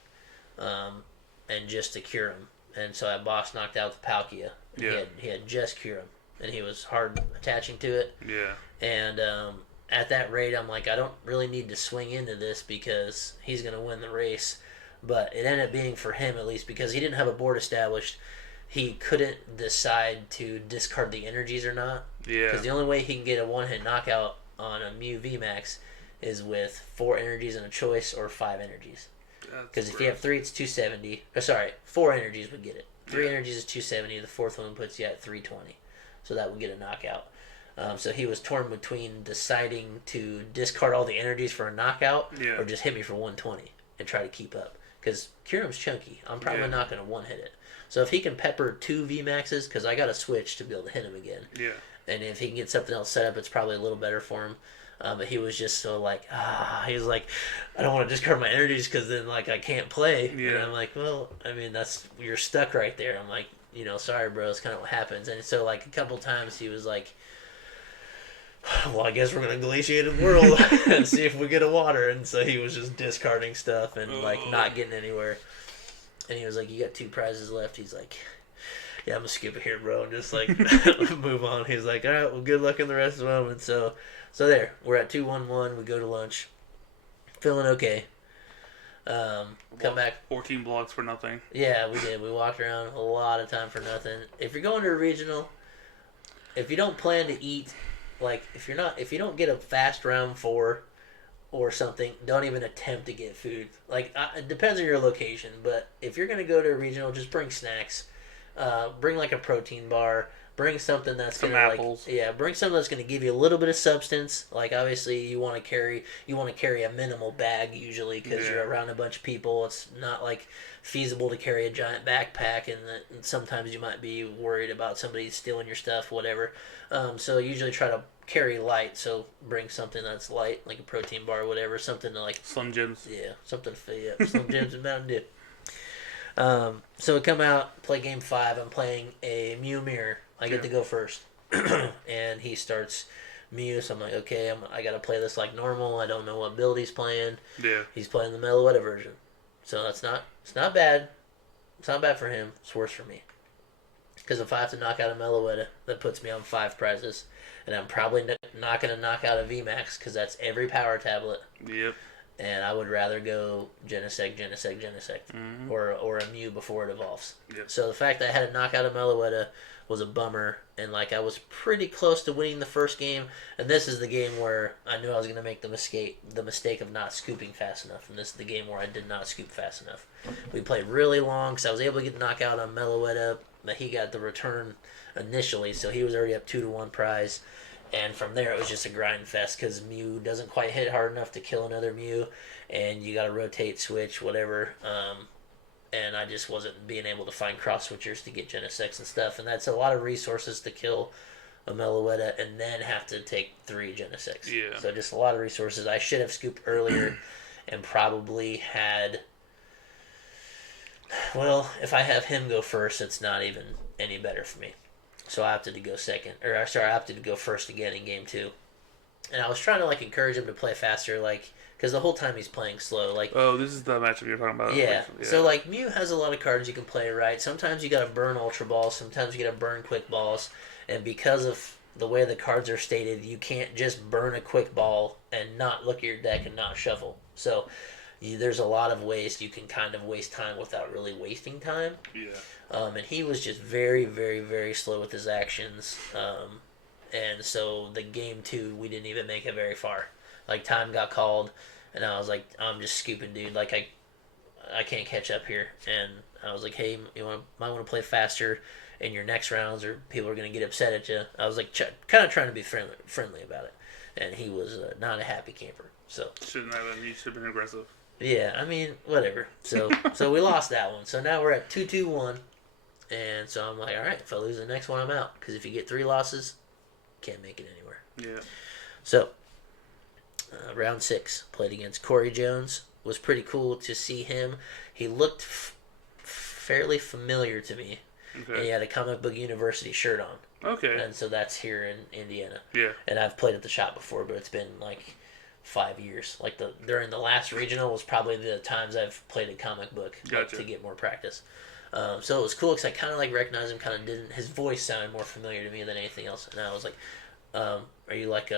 and just to cure him. And so I boss knocked out the Palkia. Yeah. He had just cure him, and he was hard attaching to it. Yeah. And at that rate, I'm like, I don't really need to swing into this because he's going to win the race. But it ended up being for him, at least, because he didn't have a board established. He couldn't decide to discard the energies or not. Yeah. Because the only way he can get a one-hit knockout on a Mew VMAX is with 4 energies and a choice or 5 energies. Because if you have 3, it's 270. 4 energies would get it. 3 energies is 270. The 4th one puts you at 320. So that would get a knockout. So he was torn between deciding to discard all the energies for a knockout or just hit me for 120 and try to keep up. Because Curum's chunky. I'm probably not going to one-hit it. So if he can pepper 2 VMAXs, because I got to switch to be able to hit him again. Yeah. And if he can get something else set up, it's probably a little better for him. But he was just so like, he was like, I don't want to discard my energies because then like I can't play. Yeah. And I'm like, well, I mean, you're stuck right there. I'm like, sorry, bro, it's kind of what happens. And so like a couple times he was like, well, I guess we're going to glaciate the world and see if we get a water. And so he was just discarding stuff and like not getting anywhere. And he was like, you got 2 prizes left. He's like, yeah, I'm going to skip it here, bro. And just like move on. He's like, all right, well, good luck in the rest of them. And so there, we're at 2-1-1. We go to lunch. Feeling okay. Come back. 14 blocks for nothing. Yeah, we did. We walked around a lot of time for nothing. If you're going to a regional, if you don't plan to eat, like if you don't get a fast round 4, or something, don't even attempt to get food. Like, it depends on your location, but if you're going to go to a regional, just bring snacks. Bring like a protein bar. Bring something that's Some gonna apples. bring something that's gonna give you a little bit of substance. Like obviously you want to carry a minimal bag usually because you're around a bunch of people. It's not like feasible to carry a giant backpack, and sometimes you might be worried about somebody stealing your stuff, whatever. So usually try to carry light. So bring something that's light, like a protein bar, or whatever. Something to like Slim Jims. Yeah, something to fill you up. Slim Jims and Mountain Dew. So we come out, play game 5. I'm playing a Mew mirror. I get to go first. And he starts Mew, so I'm like, okay, I got to play this like normal. I don't know what build he's playing. Yeah. He's playing the Meloetta version. So it's not bad. It's not bad for him. It's worse for me. Because if I have to knock out a Meloetta, that puts me on 5 prizes. And I'm probably not going to knock out a VMAX because that's every power tablet. Yep. And I would rather go Genesect, mm-hmm. or a Mew before it evolves. Yep. So the fact that I had to knock out a Meloetta was a bummer, and like I was pretty close to winning the first game, and this is the game where I knew I was going to make the mistake of not scooping fast enough, and this is the game where I did not scoop fast enough. We played really long, because I was able to get the knockout on Meloetta, but he got the return initially, so he was already up 2-1 prize. And from there, it was just a grind fest because Mew doesn't quite hit hard enough to kill another Mew, and you got to rotate, switch, whatever. And I just wasn't being able to find cross switchers to get Genesects and stuff, and that's a lot of resources to kill a Meloetta and then have to take 3 Genesects. Yeah. So just a lot of resources. I should have scooped earlier and probably had. Well, if I have him go first, it's not even any better for me. So I opted to go I opted to go first again in game 2. And I was trying to like encourage him to play faster, like, because the whole time he's playing slow. Like, oh, this is the matchup you're talking about. Yeah. So like Mew has a lot of cards you can play, right? Sometimes you gotta burn Ultra Balls, sometimes you gotta burn Quick Balls, and because of the way the cards are stated, you can't just burn a Quick Ball and not look at your deck and not shuffle. So there's a lot of ways you can kind of waste time without really wasting time. Yeah. And he was just very, very, very slow with his actions. And so the game 2, we didn't even make it very far. Like, time got called, and I was like, I'm just scooping, dude. Like, I can't catch up here. And I was like, hey, might want to play faster in your next rounds, or people are going to get upset at you. I was like, kind of trying to be friendly about it. And he was not a happy camper. So shouldn't have been. You should have been aggressive. Yeah, I mean, whatever. So we lost that one. So now we're at 2-2-1. And so I'm like, all right, if I lose the next one, I'm out. Because if you get 3 losses, can't make it anywhere. Yeah. So, round 6, played against Corey Jones. Was pretty cool to see him. He looked fairly familiar to me. Okay. And he had a Comic Book University shirt on. Okay. And so that's here in Indiana. Yeah. And I've played at the shop before, but it's been like 5 years. Like during the last regional was probably the times I've played a comic book to get more practice. So it was cool because I kind of like recognized him. Kind of didn't. His voice sounded more familiar to me than anything else. And I was like, "Are you like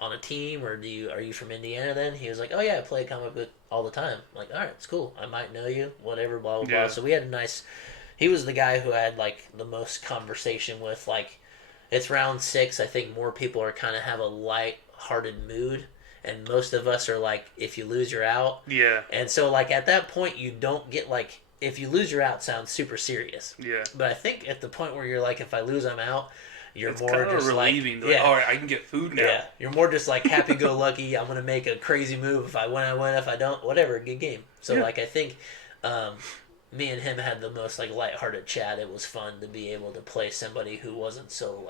on a team, or are you from Indiana?" Then he was like, "Oh yeah, I play a comic book all the time." I'm like, all right, it's cool. I might know you. Whatever. Blah blah blah. So we had a nice. He was the guy who I had like the most conversation with. Like, it's round 6. I think more people are kind of have a light-hearted mood. And most of us are like, if you lose, you're out. Yeah. And so, like, at that point, you don't get, like, if you lose, you're out sounds super serious. Yeah. But I think at the point where you're like, if I lose, I'm out, it's more kind of just relieving. Like, all right, I can get food now. Yeah. You're more just like happy-go-lucky. I'm going to make a crazy move. If I win, I win. If I don't, whatever, good game. So, like, I think me and him had the most, like, lighthearted chat. It was fun to be able to play somebody who wasn't so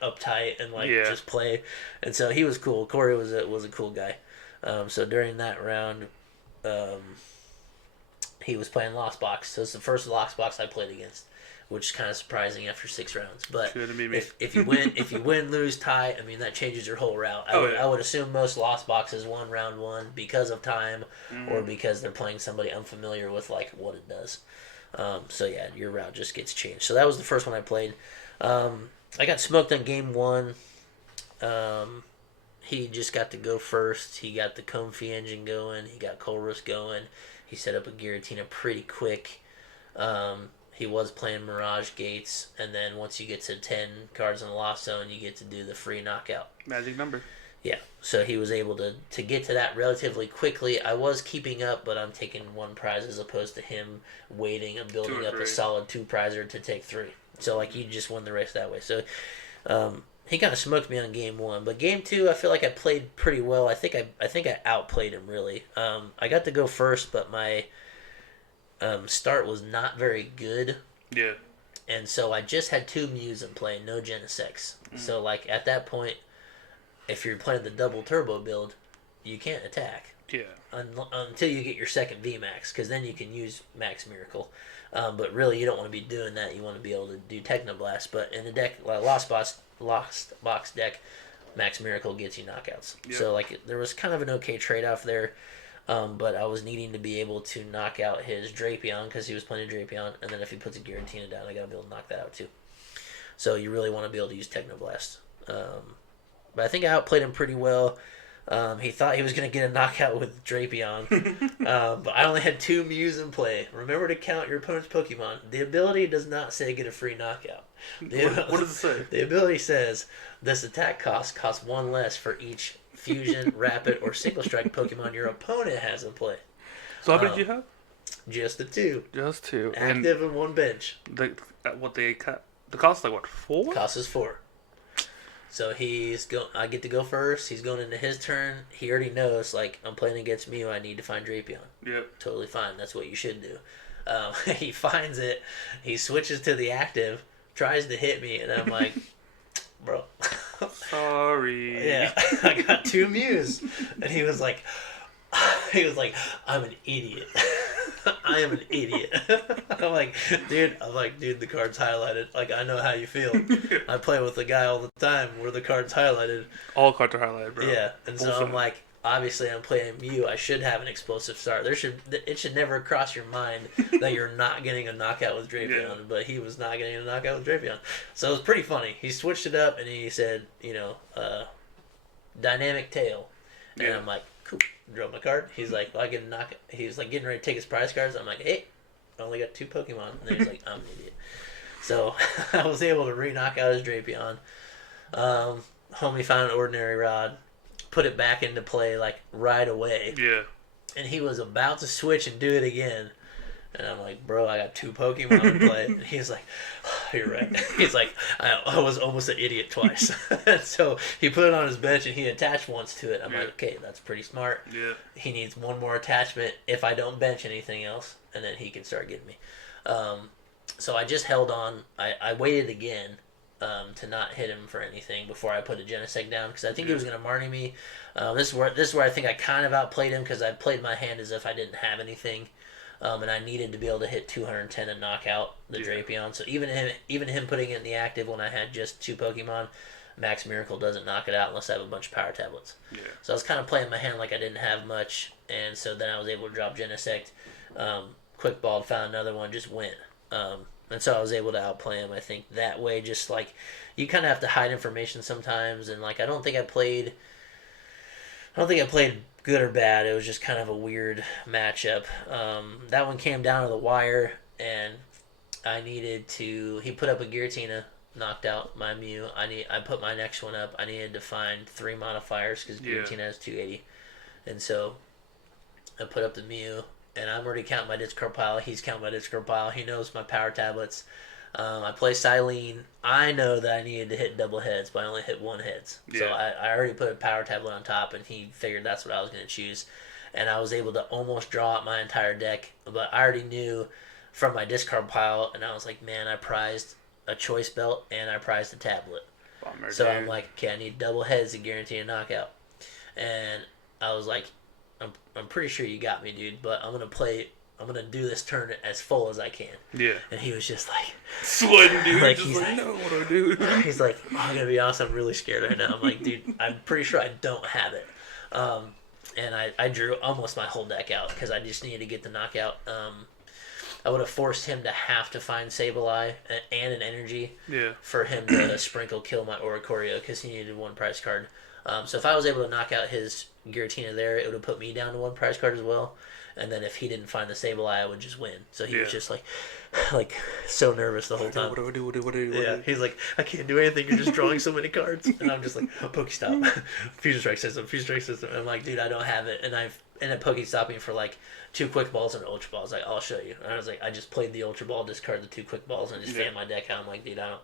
uptight and just play, and so he was cool. Corey was a cool guy. So during that round, he was playing Lost Box. So it's the first Lost Box I played against, which is kind of surprising after 6 rounds. But if you win, lose, tie, I mean that changes your whole route. I would assume most Lost Boxes won round 1 because of time, or because they're playing somebody unfamiliar with like what it does. So yeah, your route just gets changed. So that was the first one I played. I got smoked on game 1. He just got to go first. He got the Comfy engine going. He got Colrus going. He set up a Giratina pretty quick. He was playing Mirage Gates, and then once you get to 10 cards in the Lost Zone, you get to do the free knockout. Magic number. Yeah, so he was able to get to that relatively quickly. I was keeping up, but I'm taking one prize as opposed to him waiting and building up a solid two prizer to take three. So like you just won the race that way. So he kind of smoked me on game one, but game two I feel like I played pretty well. I think I outplayed him really. I got to go first, but my start was not very good. Yeah. And so I just had two Mews in play, no Genesects. So like at that point, if you're playing the double turbo build, you can't attack. Yeah. Until you get your second VMAX, because then you can use Max Miracle. But really, you don't want to be doing that. You want to be able to do Technoblast. But in a deck, like Lost Box deck, Max Miracle gets you knockouts. Yep. So like there was kind of an okay trade off there. But I was needing to be able to knock out his Drapion because he was playing Drapion, and then if he puts a Giratina down, I gotta be able to knock that out too. So you really want to be able to use Technoblast. But I think I outplayed him pretty well. He thought he was going to get a knockout with Drapion, but I only had two Mews in play. Remember to count your opponent's Pokemon. The ability does not say get a free knockout. What does it say? The ability says this attack costs one less for each Fusion, Rapid, or Single Strike Pokemon your opponent has in play. So how many did you have? Just the two. Just two. Active and one bench. The cost like what, 4? Cost is 4. So I get to go first. He's going into his turn. He already knows, like, I'm playing against Mew. I need to find Drapion. Yep. Totally fine. That's what you should do. He finds it. He switches to the active, tries to hit me, and I'm like, bro. Sorry. Yeah. I got two Mews. And he was like, I'm an idiot. I am an idiot. I'm like, dude, the card's highlighted. Like, I know how you feel. I play with a guy all the time where the card's highlighted. All cards are highlighted, bro. Yeah, and so I'm like, obviously I'm playing Mew. I should have an explosive start. It should never cross your mind that you're not getting a knockout with Drapion, yeah. But he was not getting a knockout with Drapion. So it was pretty funny. He switched it up and he said, Dynamic Tail. And yeah. I'm like, cool. Draw my card. He's like, well, I get a knock. He's like getting ready to take his prize cards. I'm like, hey, I only got 2 Pokemon. And then he's like, I'm an idiot. So I was able to re-knock out his Drapion. Homie found an Ordinary Rod, put it back into play like right away. Yeah. And he was about to switch and do it again. And I'm like, bro, I got 2 Pokemon to play. And he's like, oh, you're right. He's like, I was almost an idiot twice. And so he put it on his bench and he attached once to it. I'm like, okay, that's pretty smart. Yeah. He needs one more attachment if I don't bench anything else, and then he can start getting me. So I just held on. I waited again to not hit him for anything before I put a Genesect down because I think he was going to Marnie me. This is where I think I kind of outplayed him because I played my hand as if I didn't have anything. And I needed to be able to hit 210 and knock out the Drapion. So even him putting it in the active when I had just 2 Pokemon, Max Miracle doesn't knock it out unless I have a bunch of Power Tablets. Yeah. So I was kind of playing my hand like I didn't have much, and so then I was able to drop Genesect, Quick Ball, found another one, just went. And so I was able to outplay him, I think, that way. Just like, you kind of have to hide information sometimes, and like I don't think I played good or bad. It was just kind of a weird matchup. That one came down to the wire, and I needed to. He put up a Giratina, knocked out my Mew. I put my next one up. I needed to find 3 modifiers because Giratina has 280, and so I put up the Mew. And I'm already counting my discard pile. He's counting my discard pile. He knows my Power Tablets. I play Silene. I know that I needed to hit double heads, but I only hit 1 heads. Yeah. So I already put a Power Tablet on top, and he figured that's what I was going to choose. And I was able to almost draw out my entire deck, but I already knew from my discard pile, and I was like, man, I prized a Choice Belt, and I prized a tablet. Bummer, so dude. I'm like, okay, I need double heads to guarantee a knockout. And I was like, I'm pretty sure you got me, dude, but I'm gonna do this turn as full as I can. Yeah. And he was just like sweating, dude. Like, he's like, no, what do I do? He's like, oh, I'm gonna be honest, I'm really scared right now. I'm like, dude, I'm pretty sure I don't have it. And I drew almost my whole deck out because I just needed to get the knockout. I would have forced him to have to find Sableye and an energy for him to sprinkle kill my Oricorio because he needed 1 prize card. So if I was able to knock out his Giratina there, it would have put me down to one prize card as well. And then if he didn't find the Sableye, I would just win. So he was just like so nervous the whole time. What do I do? What do I do? Yeah, he's like, I can't do anything. You're just drawing so many cards, and I'm just like, oh, Pokestop, Fusion Strike System, Fusion Strike System. And I'm like, dude, I don't have it, and I've ended up Pokestopping for like 2 Quick Balls and an Ultra Ball. I was like, I'll show you. And I was like, I just played the Ultra Ball, discarded the 2 Quick Balls, and just fan my deck out. I'm like, dude, I don't.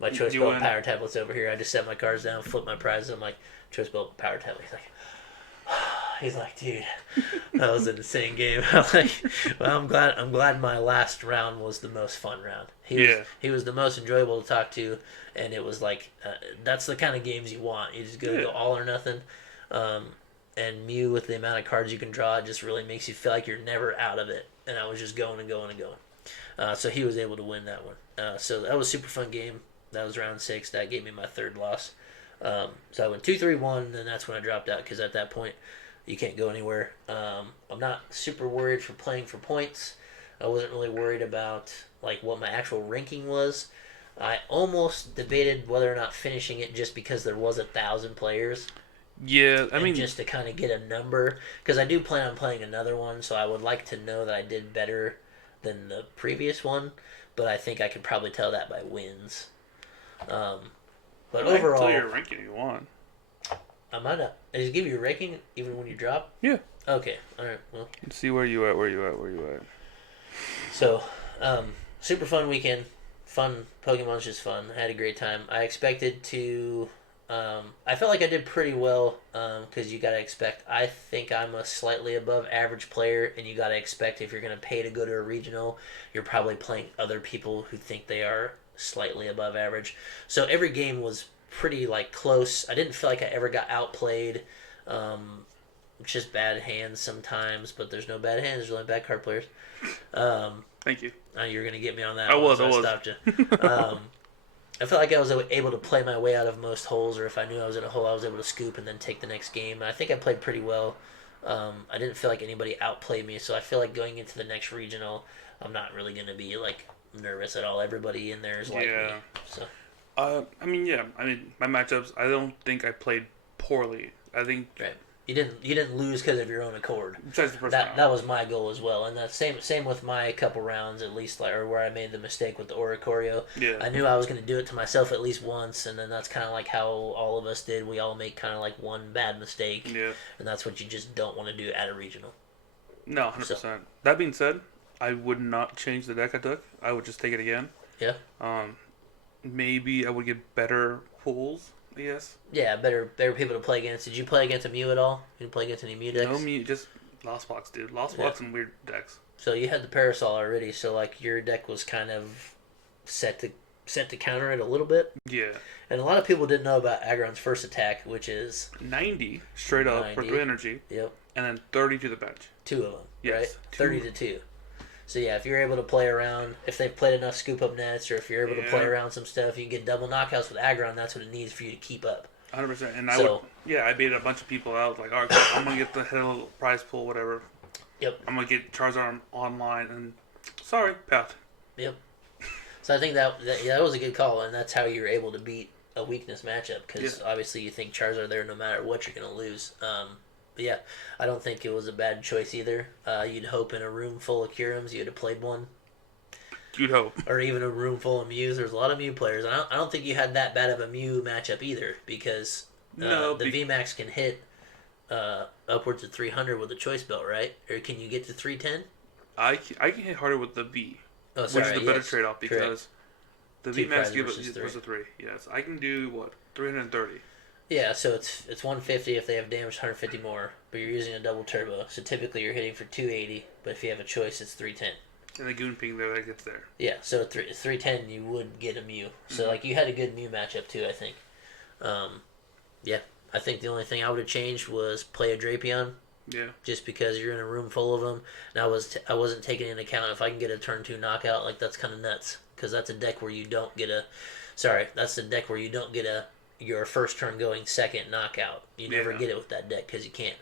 My Choice Belt Power Tablet's over here. I just set my cards down, flip my prizes. I'm like, Choice Belt Power Tablet. He's like, dude, that was an insane game. I'm like, well, I'm glad my last round was the most fun round. He was the most enjoyable to talk to, and it was like, that's the kind of games you want. You just go all or nothing. And Mew, with the amount of cards you can draw, it just really makes you feel like you're never out of it. And I was just going and going and going. So he was able to win that one. So that was a super fun game. That was round 6. That gave me my 3rd loss. So I went 2-3-1, and that's when I dropped out, because at that point, you can't go anywhere. I'm not super worried for playing for points. I wasn't really worried about like what my actual ranking was. I almost debated whether or not finishing it just because there was 1,000 players. Yeah, I mean, just to kind of get a number, because I do plan on playing another one, so I would like to know that I did better than the previous one, but I think I could probably tell that by wins. But overall, tell your ranking you want. I might not. Does it give you a ranking even when you drop? Yeah. Okay. All right. Well, let's see where you at. So, super fun weekend. Fun. Pokemon's just fun. I had a great time. I expected to. I felt like I did pretty well because you got to expect. I think I'm a slightly above average player, and you got to expect if you're going to pay to go to a regional, you're probably playing other people who think they are slightly above average. So every game was pretty like close. I didn't feel like I ever got outplayed. Just bad hands sometimes, but there's no bad hands. There's only bad card players. Thank you. You're gonna get me on that. I stopped you. I felt like I was able to play my way out of most holes, or if I knew I was in a hole, I was able to scoop and then take the next game. I think I played pretty well. I didn't feel like anybody outplayed me, so I feel like going into the next regional, I'm not really gonna be like nervous at all. Everybody in there is like me. So. I mean, my matchups, I don't think I played poorly. I think right. You didn't lose because of your own accord. Besides the first that round. That was my goal as well, and that same with my couple rounds at least, or where I made the mistake with the Oricorio. Yeah. I knew I was going to do it to myself at least once, and then that's kind of like how all of us did. We all make kind of like one bad mistake, and that's what you just don't want to do at a regional. No, 100%. So. That being said, I would not change the deck I took. I would just take it again. Yeah. Maybe I would get better pools. Yes. Yeah, better people to play against. Did you play against a Mew at all? Did you play against any Mew decks? No Mew, just Lost Box, dude. Lost Box and weird decks. So you had the Parasol already, so like your deck was kind of set to counter it a little bit. Yeah. And a lot of people didn't know about Aggron's first attack, which is 90 straight up for 3 energy. Yep. And then 30 to the bench. 2 of them. Yes. Right? 30 to 2. So yeah, if you're able to play around, if they've played enough scoop up nets, or if you're able to play around some stuff, you can get double knockouts with Aggron. That's what it needs for you to keep up. 100%. And I baited a bunch of people out. Like, all right, I'm gonna get the little prize pool, whatever. Yep. I'm gonna get Charizard online, and sorry, path. Yep. So I think that was a good call, and that's how you're able to beat a weakness matchup, because obviously you think Charizard there no matter what you're gonna lose. But yeah, I don't think it was a bad choice either. You'd hope in a room full of Curums you'd have played one. You'd hope. Or even a room full of Mews. There's a lot of Mew players. I don't think you had that bad of a Mew matchup either, because the VMAX can hit upwards of 300 with a choice belt, right? Or can you get to 310? I can hit harder with the V, which is the better trade-off, because the VMAX was a 3. Yes, I can do, 330. Yeah, so it's 150 if they have damage, 150 more, but you're using a double turbo. So typically you're hitting for 280, but if you have a choice, it's 310. And the Goon Ping there, that gets there. Yeah, so 310 you would get a Mew. So like you had a good Mew matchup too, I think. Yeah, I think the only thing I would have changed was play a Drapion. Yeah. Just because you're in a room full of them, and I wasn't taking into account if I can get a turn 2 knockout, like that's kind of nuts, because that's a deck where you don't get your first turn going second knockout. You never get it with that deck because you can't.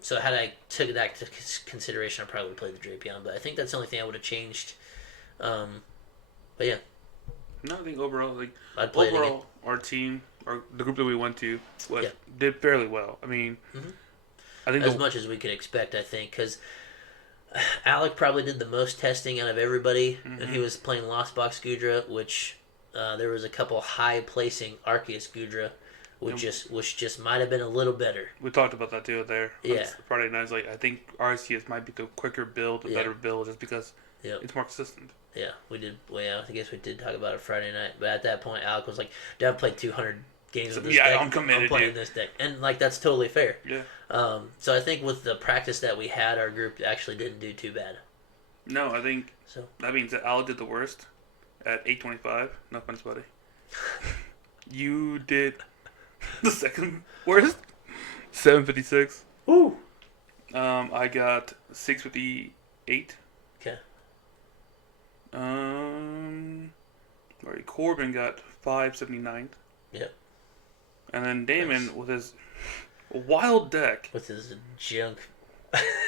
So had I took that to consideration, I probably would play the Drapion. But I think that's the only thing I would have changed. But yeah. No, I think overall, I'd play it again. overall, our team, or the group that we went to, did fairly well. I mean, I think as much as we could expect, I think, because Alec probably did the most testing out of everybody, and he was playing Lost Box Gudra, which there was a couple high placing Arceus Gudra, which just might have been a little better. We talked about that too there. Yeah. Friday nights, I think Arceus might be the quicker build, better build, just because it's more consistent. Yeah, we did. Well, I guess we did talk about it Friday night, but at that point, Alec was like, "Dude, I've played 200 games with this deck. I'm committed. I'm playing this deck," and that's totally fair. Yeah. So I think with the practice that we had, our group actually didn't do too bad. No, I think that means that Alec did the worst at 825. No offense, buddy. You did the second worst, 756. Woo. I got 658. Okay. Corbin got 579. Yep. And then Damon with his wild deck. With his junk.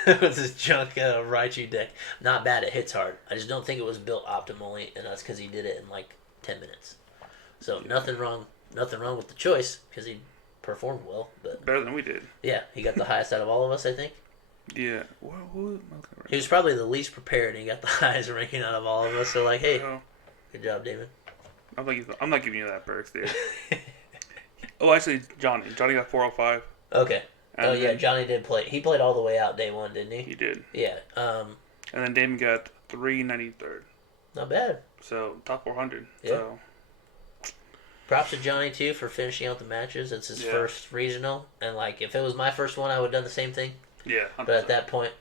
With his junk Raichu deck. Not bad, it hits hard. I just don't think it was built optimally, and that's because he did it in 10 minutes. So nothing wrong with the choice, because he performed well. But better than we did. Yeah, he got the highest out of all of us, I think. Yeah. He was probably the least prepared, and he got the highest ranking out of all of us. So hey, good job, Damon. I'm not giving you that perks, dude. Oh, actually, Johnny got 405. Okay. And Johnny did play. He played all the way out day one, didn't he? He did. Yeah. And then Damon got 393rd. Not bad. So top 400. Yeah. So props to Johnny too for finishing out the matches. It's his first regional, and if it was my first one, I would have done the same thing. Yeah. 100%. But at that point,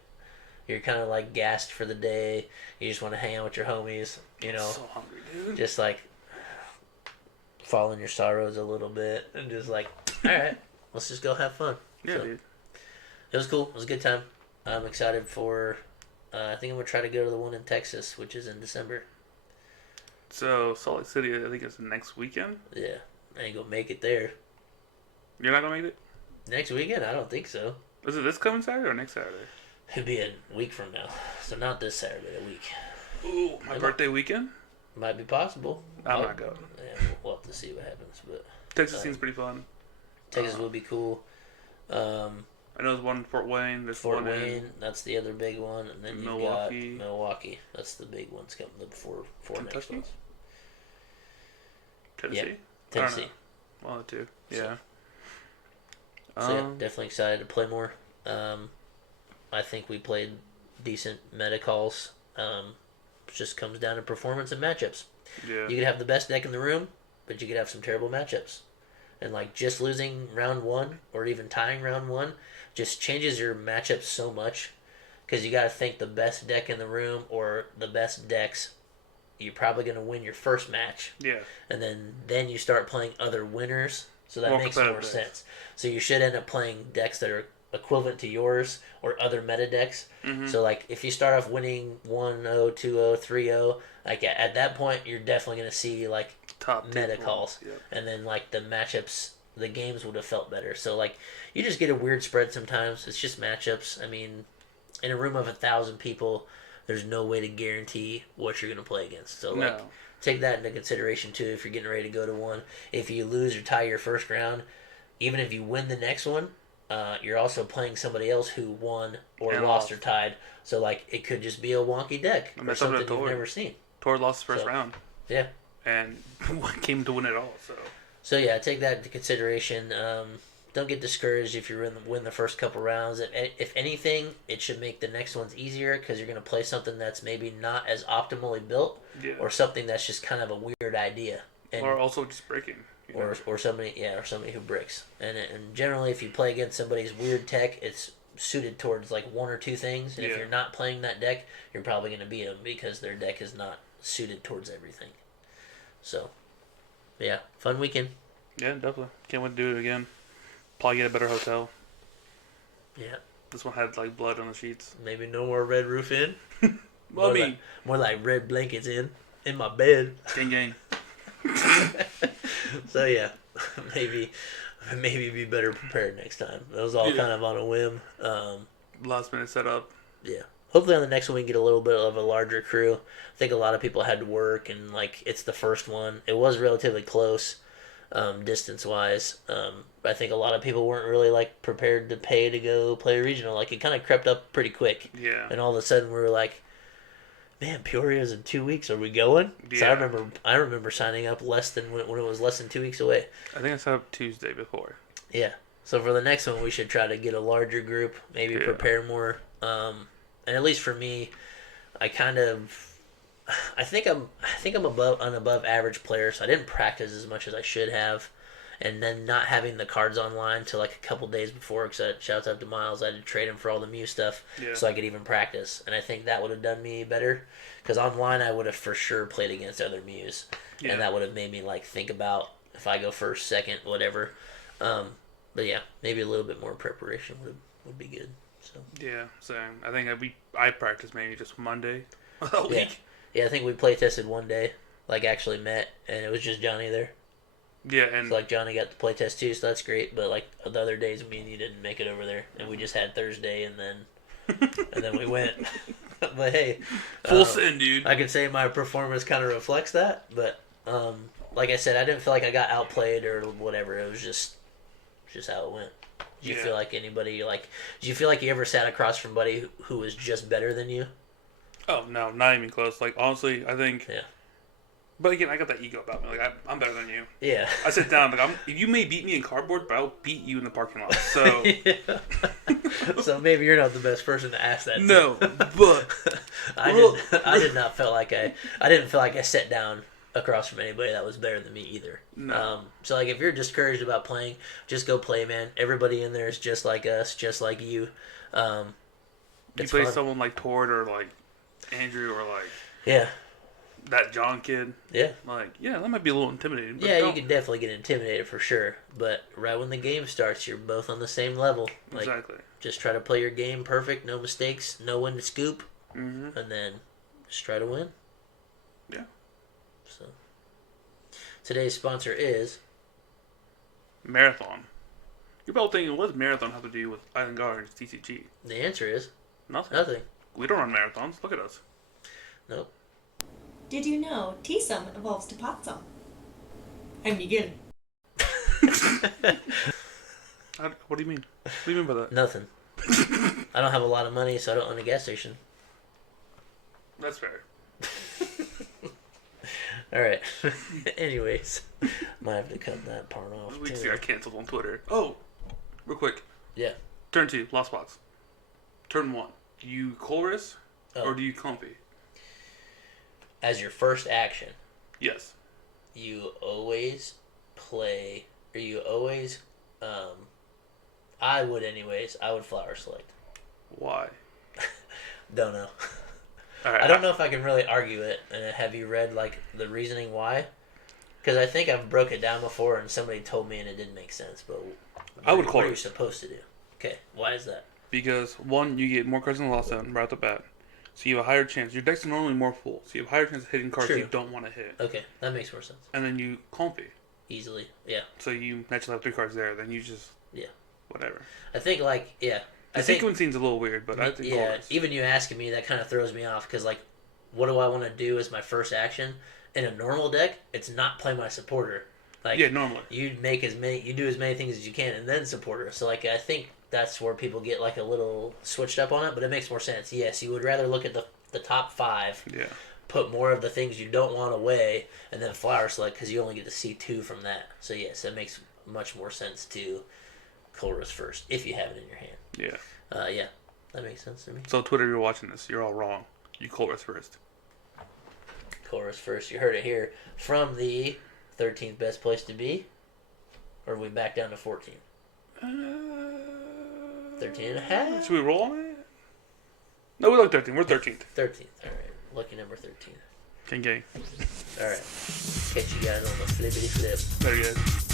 you're kind of gassed for the day. You just want to hang out with your homies. I'm so hungry, dude. Just fall in your sorrows a little bit, and just all right, let's just go have fun. Yeah, dude. It was cool. It was a good time. I'm excited for. I think I'm gonna try to go to the one in Texas, which is in December. So Salt Lake City, I think it's next weekend. Yeah, I ain't gonna make it there. You're not gonna make it next weekend? I don't think so. Is it this coming Saturday or next Saturday? It'd be a week from now, so not this Saturday. A week. Ooh, my birthday weekend. Might be possible. I'm not going. Yeah, we'll have to see what happens. But Texas seems pretty fun. Texas would be cool. I know there's one in Fort Wayne. There's Fort Wayne. That's the other big one, and then Milwaukee. You got Milwaukee. That's the big ones coming. The four next ones. Tennessee. Yeah, Tennessee. One or two. Yeah. So definitely excited to play more. I think we played decent meta calls. Just comes down to performance and matchups. Yeah. You could have the best deck in the room, but you could have some terrible matchups. And just losing round one or even tying round one just changes your matchups so much, because you got to think the best deck in the room or the best decks, you're probably going to win your first match. Yeah. And then you start playing other winners, so that makes more sense. So you should end up playing decks that are equivalent to yours or other meta decks. Mm-hmm. So if you start off winning 1-0, 2-0, 3-0, at that point you're definitely going to see top meta calls. Yep. And then the matchups, the games would have felt better. So you just get a weird spread sometimes. It's just matchups. I mean, in a room of 1,000 people, there's no way to guarantee what you're going to play against. So take that into consideration too if you're getting ready to go to one. If you lose or tie your first round, even if you win the next one, you're also playing somebody else who won or lost or tied. So it could just be a wonky deck or something you've never seen. Tord lost the first round. Yeah. And came to win it all. So yeah, take that into consideration. Don't get discouraged if you win the first couple rounds. If anything, it should make the next ones easier, because you're going to play something that's maybe not as optimally built, or something that's just kind of a weird idea, or also just breaking. Or somebody who bricks. And generally, if you play against somebody's weird tech, it's suited towards one or two things. And if you're not playing that deck, you're probably going to beat them because their deck is not suited towards everything. So, yeah, fun weekend. Yeah, definitely. Can't wait to do it again. Probably get a better hotel. Yeah. This one had blood on the sheets. Maybe no more Red Roof Inn. More like red blankets in my bed. Gang. So yeah, maybe be better prepared next time. That was all kind of on a whim. Last minute setup. Yeah, hopefully on the next one we can get a little bit of a larger crew. I think a lot of people had to work, and like it's the first one. It was relatively close, distance wise. But I think a lot of people weren't really like prepared to pay to go play a regional. Like it kind of crept up pretty quick. Yeah. And all of a sudden we were like, man, Peoria's in 2 weeks. Are we going? Yeah. So I remember signing up less than when it was less than 2 weeks away. I think I signed up Tuesday before. Yeah. So for the next one, we should try to get a larger group, maybe prepare more. And at least for me, I think I'm an above average player, so I didn't practice as much as I should have. And then not having the cards online till like a couple days before, because shouts out to Miles, I had to trade him for all the Mew stuff so I could even practice. And I think that would have done me better, because online I would have for sure played against other Mews, and that would have made me like think about if I go first, second, whatever. But yeah, maybe a little bit more preparation would be good. So yeah, so I think I practiced maybe just Monday a week. Yeah, I think we play tested one day, like actually met, and it was just Johnny there. Yeah, and so like Johnny got the play test too, so that's great. But like the other days, me and you didn't make it over there, and we just had Thursday, and then we went. But hey, full send, dude. I could say my performance kind of reflects that, but like I said, I didn't feel like I got outplayed or whatever. It was just how it went. Did you feel like anybody did you feel like you ever sat across from somebody who was just better than you? Oh no, not even close. Like honestly, I think. Yeah. But again, I got that ego about me. Like I'm better than you. Yeah. I sit down. Like you may beat me in cardboard, but I'll beat you in the parking lot. So. So maybe you're not the best person to ask that. No, but I didn't feel like I sat down across from anybody that was better than me either. No. So like if you're discouraged about playing, just go play, man. Everybody in there is just like us, just like you. You play someone like Tord or like Andrew or like that John kid. Yeah. Like, that might be a little intimidating. But you can definitely get intimidated for sure. But right when the game starts, you're both on the same level. Like, exactly. Just try to play your game perfect, no mistakes, know when to scoop, and then just try to win. Yeah. So today's sponsor is Marathon. You're probably thinking, what does Marathon have to do with Island Gardens TCG? The answer is nothing. We don't run marathons. Look at us. Nope. Did you know T-sum evolves to pot-sum? I'm Miguel. What do you mean? What do you mean by that? Nothing. I don't have a lot of money, so I don't own a gas station. That's fair. Alright. Anyways. Might have to cut that part off. We got canceled on Twitter. Oh! Real quick. Yeah. Turn 2, Lost Box. Turn 1. Do you chorus or do you comfy? As your first action. Yes. You always play, or you always, I would flower select. Why? Don't know. Right, I don't know if I can really argue it. Have you read, like, the reasoning why? Because I think I've broke it down before and somebody told me and it didn't make sense, but what are you supposed to do? Okay, why is that? Because, one, you get more cards in the Lost Zone right off the bat. So you have a higher chance. Your deck's normally more full. So you have a higher chance of hitting cards you don't want to hit. Okay, that makes more sense. And then you comfy. Easily, yeah. So you naturally have 3 cards there. Then you just... Yeah. Whatever. I think, like, The sequencing's a little weird, but I think... Yeah, even you asking me, that kind of throws me off. Because, like, what do I want to do as my first action? In a normal deck, it's not play my supporter. Like, normally. You do as many things as you can and then supporter. So, like, I think that's where people get, like, a little switched up on it. But it makes more sense. Yes, you would rather look at the top 5. Yeah. Put more of the things you don't want away, and then flower select because you only get to see 2 from that. So yes, that makes much more sense to chorus first if you have it in your hand. Yeah. Yeah, that makes sense to me. So Twitter, you're watching this. You're all wrong. You chorus first. Chorus first. You heard it here from the 13th best place to be, or are we back down to 14? 13 and a half. Should we roll on it? No, we like 13. We're 13th. 13th. All right. Lucky number 13. Gang. All right. Catch you guys on the flippity flip. There you go.